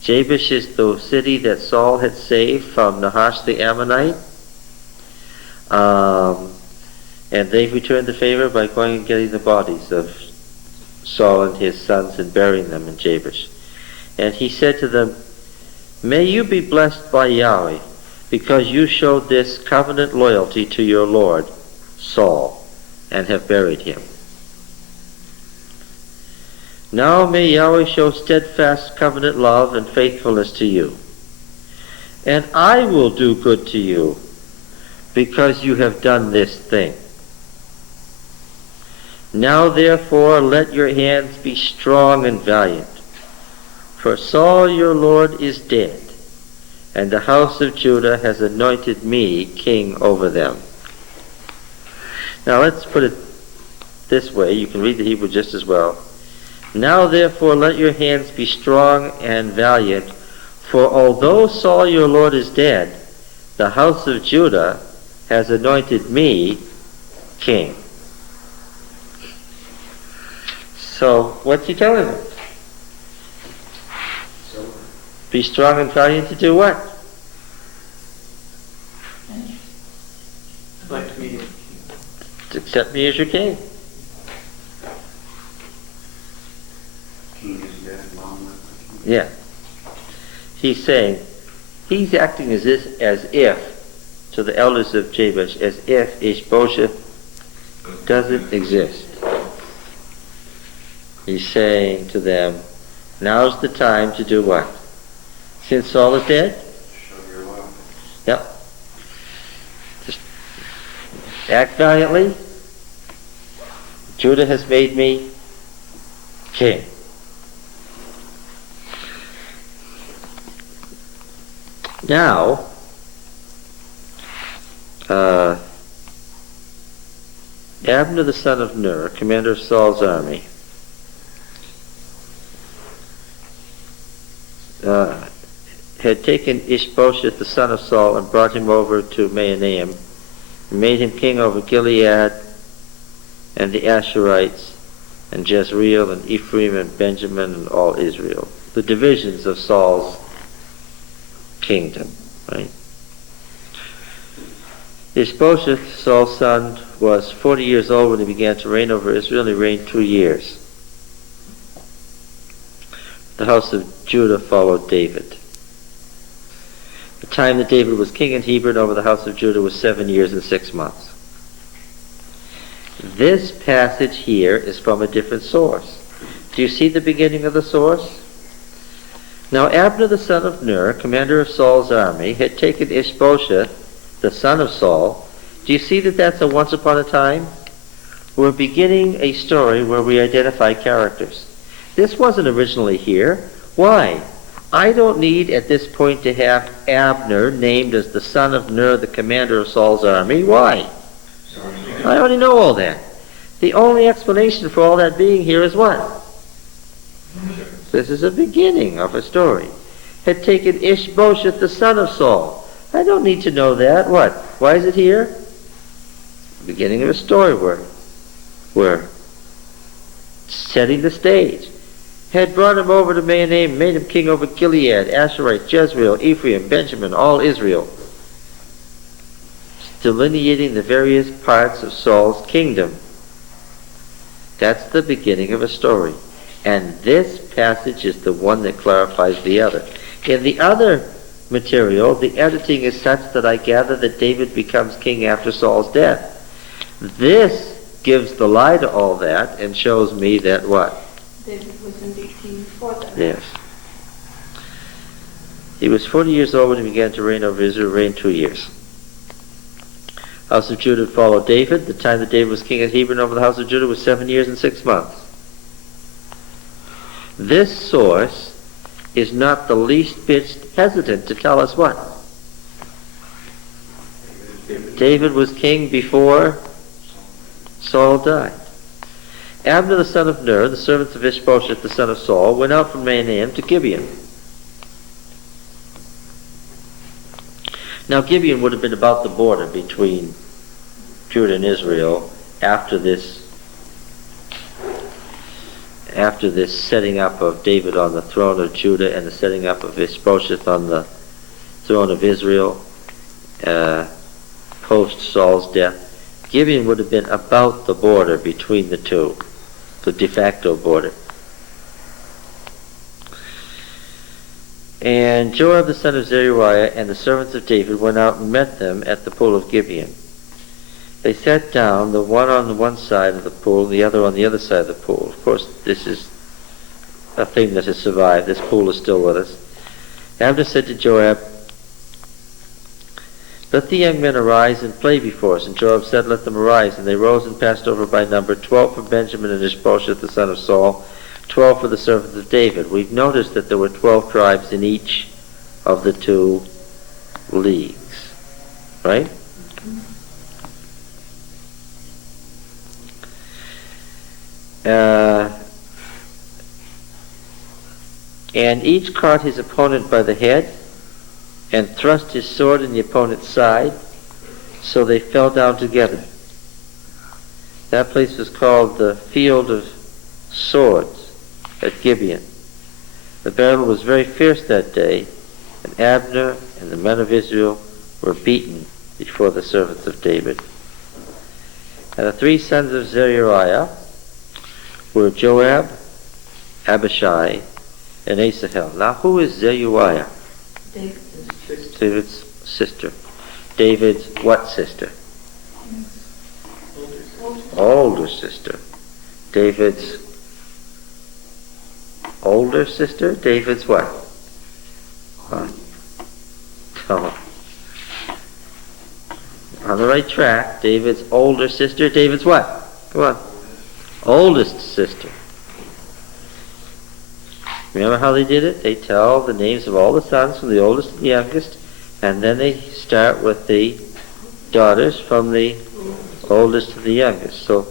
Jabesh is the city that Saul had saved from Nahash the Ammonite. And they returned the favor by going and getting the bodies of Saul and his sons and burying them in Jabesh. And he said to them, may you be blessed by Yahweh, because you showed this covenant loyalty to your Lord, Saul, and have buried him. Now may Yahweh show steadfast covenant love and faithfulness to you. And I will do good to you, because you have done this thing. Now therefore let your hands be strong and valiant. For Saul your Lord is dead, and the house of Judah has anointed me king over them. Now let's put it this way. You can read the Hebrew just as well. Now therefore let your hands be strong and valiant, for although Saul your Lord is dead, the house of Judah has anointed me king. So what's he telling them? Be strong and valiant to do what? Elect me. To accept me as your king. King is dead, long live the king. Yeah. He's saying, he's acting as if, to the elders of Jabesh, as if Ishbosheth doesn't exist. He's saying to them, now's the time to do what? Since Saul is dead? Show your love. Yep. Just act valiantly. Judah has made me king. Now, Abner the son of Ner, commander of Saul's army, had taken Ishbosheth the son of Saul and brought him over to Mahanaim and made him king over Gilead and the Asherites and Jezreel and Ephraim and Benjamin and all Israel. The divisions of Saul's kingdom, right? Ishbosheth, Saul's son, was 40 years old when he began to reign over Israel, and he reigned 2 years. The house of Judah followed David. The time that David was king in Hebron over the house of Judah was 7 years and 6 months. This passage here is from a different source. Do you see the beginning of the source? Now Abner the son of Ner, commander of Saul's army, had taken Ishbosheth, the son of Saul. Do you see that that's a once upon a time? We're beginning a story where we identify characters. This wasn't originally here. Why? I don't need at this point to have Abner named as the son of Ner, the commander of Saul's army. Why? I already know all that. The only explanation for all that being here is what? This is a beginning of a story. Had taken Ishbosheth, the son of Saul. I don't need to know that. What? Why is it here? Beginning of a story we're setting the stage. Had brought him over to Mahanaim, made him king over Gilead, Asherite, Jezreel, Ephraim, Benjamin, all Israel. Delineating the various parts of Saul's kingdom. That's the beginning of a story. And this passage is the one that clarifies the other. In the other material, the editing is such that I gather that David becomes king after Saul's death. This gives the lie to all that and shows me that what? David was indeed king before that. Yes. He was 40 years old when he began to reign over Israel, reigned 2 years. House of Judah followed David. The time that David was king at Hebron over the house of Judah was 7 years and 6 months. This source is not the least bit hesitant to tell us what? David was king before Saul died. Abner the son of Ner, the servants of Ishbosheth the son of Saul, went out from Mahanaim to Gibeon. Now Gibeon would have been about the border between Judah and Israel after this setting up of David on the throne of Judah and the setting up of Ishbosheth on the throne of Israel post Saul's death. Gibeon would have been about the border between the two, the de facto border. And Joab the son of Zeruiah and the servants of David went out and met them at the pool of Gibeon. They sat down, the one on the one side of the pool, the other on the other side of the pool. Of course, this is a thing that has survived. This pool is still with us. Abner said to Joab, "Let the young men arise and play before us." And Joab said, "Let them arise." And they rose and passed over by number, 12 for Benjamin and Ishbosheth the son of Saul, 12 for the servants of David. We've noticed that there were 12 tribes in each of the two leagues, right? And each caught his opponent by the head and thrust his sword in the opponent's side, so they fell down together. That place was called the Field of Swords at Gibeon. The battle was very fierce that day, and Abner and the men of Israel were beaten before the servants of David. And the 3 sons of Zeruiah were Joab, Abishai, and Asahel. Now, who is Zeruiah? David's sister. David's what sister? Older sister. David's older sister? David's what? Oh. On the right track. David's older sister. David's what? Come on. Oldest sister. Remember how they did it? They tell the names of all the sons from the oldest to the youngest, and then they start with the daughters from the oldest to the youngest. So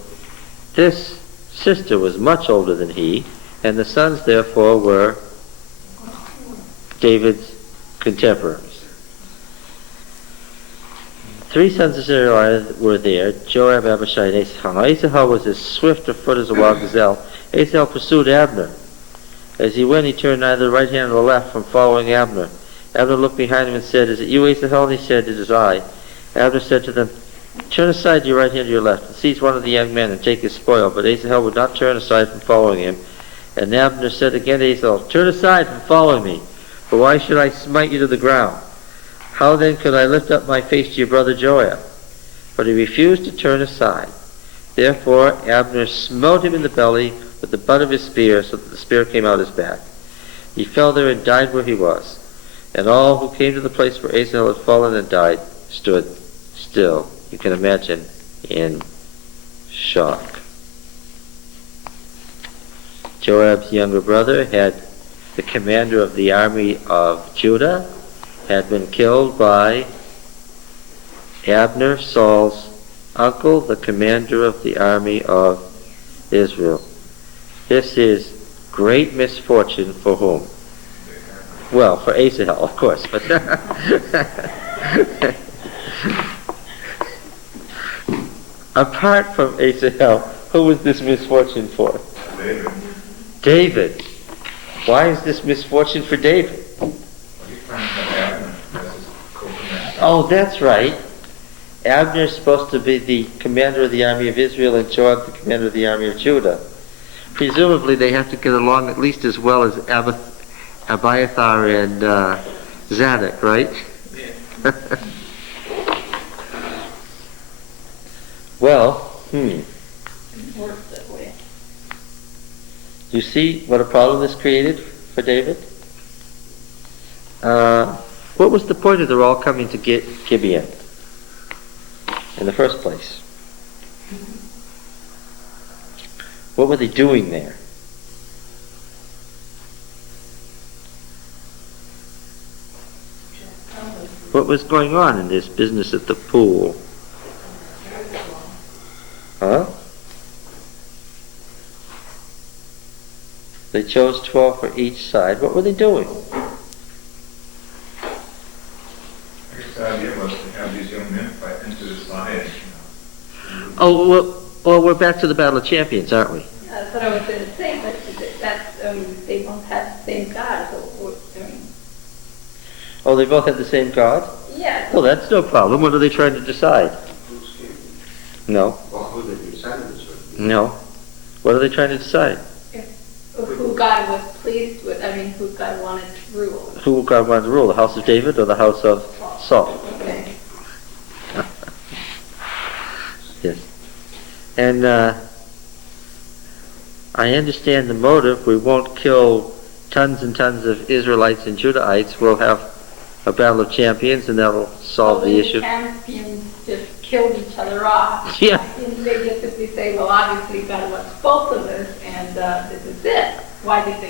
this sister was much older than he, and the sons therefore were David's contemporaries. 3 sons of Zeruiah were there, Joab, Abishai, and Asahel. Now Asahel was as swift of foot as a wild gazelle. Asahel pursued Abner. As he went, he turned neither the right hand nor the left from following Abner. Abner looked behind him and said, "Is it you, Asahel?" And he said, "It is I." Abner said to them, "Turn aside to your right hand or your left, and seize one of the young men and take his spoil." But Asahel would not turn aside from following him. And Abner said again to Asahel, "Turn aside from following me, for why should I smite you to the ground? How then could I lift up my face to your brother Joab?" But he refused to turn aside. Therefore Abner smote him in the belly with the butt of his spear, so that the spear came out his back. He fell there and died where he was. And all who came to the place where Asahel had fallen and died stood still. You can imagine, in shock. Joab's younger brother had the commander of the army of Judah, had been killed by Abner, Saul's uncle, the commander of the army of Israel. This is great misfortune for whom? Well, for Asahel, of course, but Apart from Asahel, who was this misfortune for? David. David. Why is this misfortune for David? Well, he planned to have Abner as his co-commander. Oh, that's right. Abner's supposed to be the commander of the army of Israel and Joab the commander of the army of Judah. Presumably they have to get along at least as well as Abiathar and Zadok, right? Yeah. Well, It works that way. you see what a problem this created for David? What was the point of their all coming to Gibeon in the first place? What were they doing there? What was going on in this business at the pool? Huh? They chose 12 for each side. What were they doing? I guess the idea was to have these young men fight into the side, Oh, well, we're back to the Battle of Champions, aren't we? That's what I was going to say, but that's, they both have the same God, so, Oh, they both had the same God? yeah. Well, that's no problem. What are they trying to decide? Who's king? No, Well, who they decided this would be. no. What are they trying to decide? Who God was pleased with, who God wanted to rule. Who God wanted to rule, the house of David or the house of Saul? Okay. Yes. And I understand the motive. We won't kill tons and tons of Israelites and Judahites. We'll have a battle of champions and that'll solve the issue. Champions just killed each other off. Yeah. And they just simply say, well, obviously God wants both of us, and this is it. Why did they?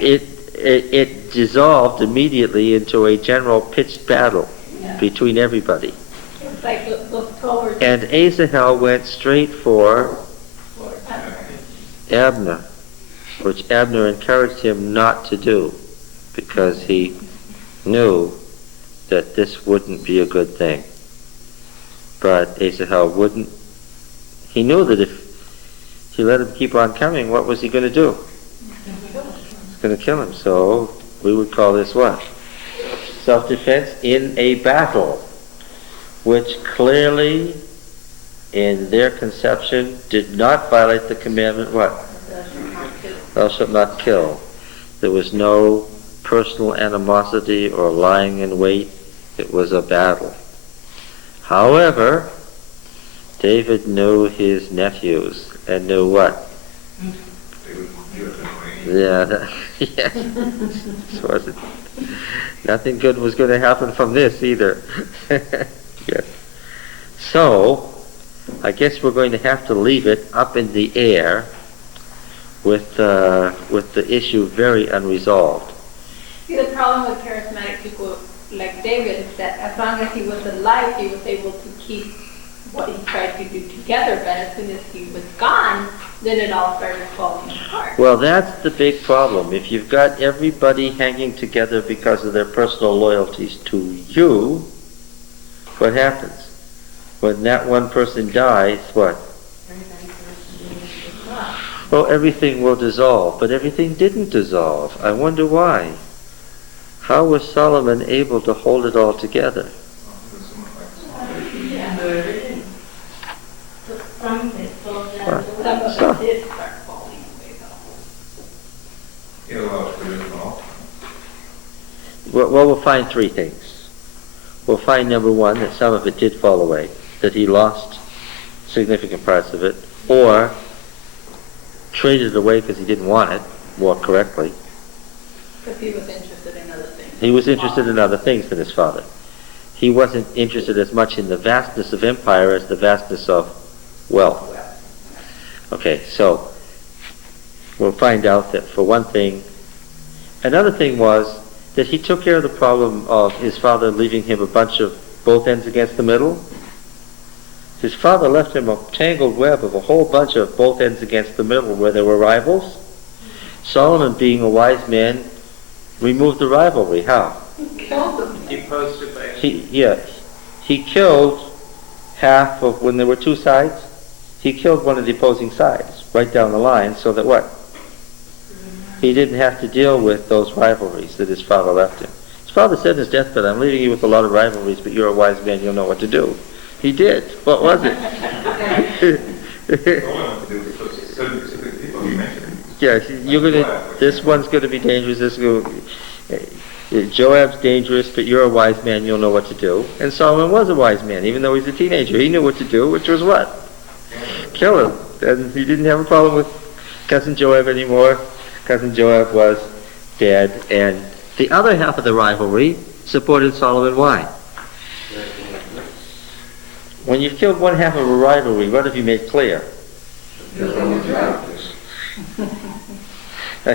It dissolved immediately into a general pitched battle Yeah. between everybody. It's like those 12 were And Asahel went straight for for Abner, which Abner encouraged him not to do because he knew that this wouldn't be a good thing. But Asahel wouldn't. He knew that if he let him keep on coming, what was he going to do? He's going to kill him. So we would call this what? Self-defense in a battle, which clearly, in their conception, did not violate the commandment what? Thou shalt not kill. There was no personal animosity or lying in wait. It was a battle. However, David knew his nephews and knew what? they would do it that way. Yeah, so was it? Nothing good was going to happen from this either. Yes. So, I guess we're going to have to leave it up in the air with the issue very unresolved. See, the problem with charismatic people like David is that as long as he was alive, he was able to keep what he tried to do together, but as soon as he was gone, then it all started falling apart. Well, that's the big problem. If you've got everybody hanging together because of their personal loyalties to you, what happens? When that one person dies, what? Well, everything will dissolve, but everything didn't dissolve. I wonder why. How was Solomon able to hold it all together? It was somewhat like Some of it falls What? down. Some of So- it did start falling away, though. well, for this all. Well, we'll find three things. We'll find, number one, that some of it did fall away, that he lost significant parts of it, or traded it away because he didn't want it, more correctly. Because he was interested in other things. He was interested in other things than his father. He wasn't interested as much in the vastness of empire as the vastness of wealth. Okay, so we'll find out that for one thing, another thing was that he took care of the problem of his father leaving him a bunch of both ends against the middle. His father left him a tangled web of a whole bunch of both ends against the middle where there were rivals. Solomon, being a wise man, removed the rivalry. How? Killed them. He posted by He he killed half of, when there were two sides, he killed one of the opposing sides, right down the line, so that what? He didn't have to deal with those rivalries that his father left him. His father said in his deathbed, I'm leaving you with a lot of rivalries, but you're a wise man, you'll know what to do. He did. What was it? All I want to do is put certain specific people you mentioned. Yes, this one's gonna be dangerous, Joab's dangerous, but you're a wise man, you'll know what to do. And Solomon was a wise man, even though he's a teenager. He knew what to do, which was what? Kill him. And he didn't have a problem with cousin Joab anymore. Cousin Joab was dead. And the other half of the rivalry supported Solomon. Why? When you've killed one half of a rivalry, what have you made clear?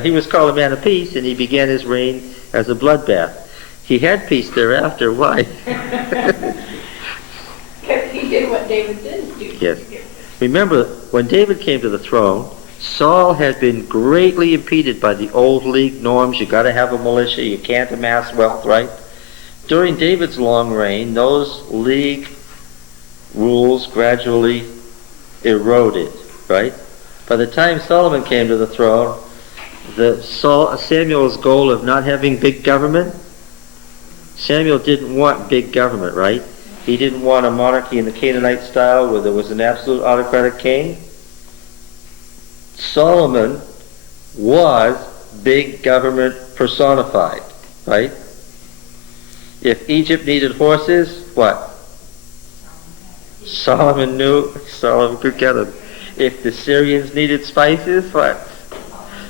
He was called a man of peace, and he began his reign as a bloodbath. He had peace thereafter. Why? Because he did what David didn't do. Yes. Remember, when David came to the throne, Saul had been greatly impeded by the old league norms. You got to have a militia. You can't amass wealth, right? During David's long reign, those league rules gradually eroded, right? By the time Solomon came to the throne, Samuel's goal of not having big government, Samuel didn't want big government, right? He didn't want a monarchy in the Canaanite style where there was an absolute autocratic king. Solomon was big government personified, right? If Egypt needed horses, what? Solomon could get them. If the Syrians needed spices, what?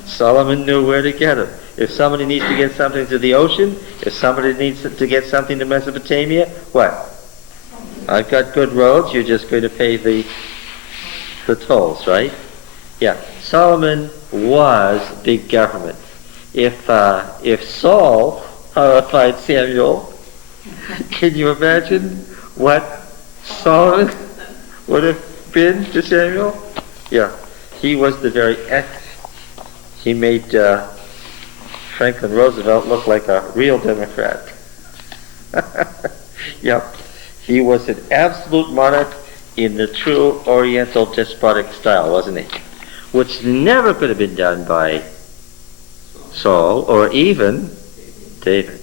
Solomon knew where to get them. If somebody needs to get something to the ocean, if somebody needs to get something to Mesopotamia, what? I've got good roads, you're just going to pay the tolls, right? Yeah, Solomon was big government. If Saul horrified Samuel, can you imagine what Solomon would have been to Samuel? Yeah, he was the very he made Franklin Roosevelt look like a real Democrat. Yep, he was an absolute monarch in the true Oriental despotic style, wasn't he? Which never could have been done by Saul or even David.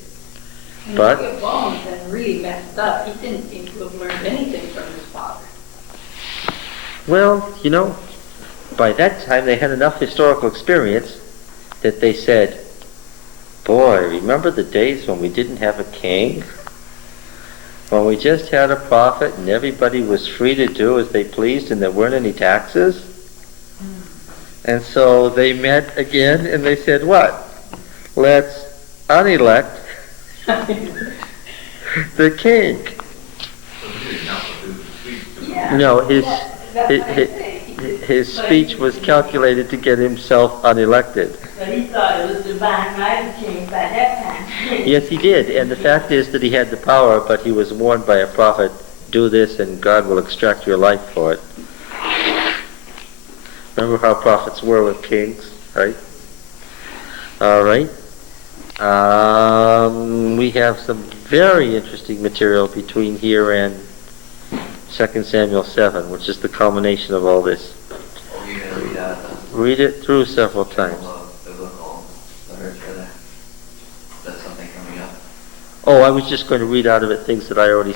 And But Rehoboam then really messed up. He didn't seem to have learned anything from his father. well, by that time they had enough historical experience that they said, boy, remember the days when we didn't have a king? When we just had a prophet and everybody was free to do as they pleased and there weren't any taxes? And so they met again and they said, what? Let's unelect the king. Yeah. No, That's what I say. his speech was calculated to get himself unelected. But he thought it was divine right to change by that time. Yes, he did. And the fact is that he had the power, but he was warned by a prophet, do this and God will extract your life for it. Remember how prophets were with kings, right? All right. We have some very interesting material between here and 2 Samuel 7, which is the culmination of all this. Or you're going to read out Read it through several times. biblical literature there. That's something coming up. Oh, I was just going to read out of it things that I already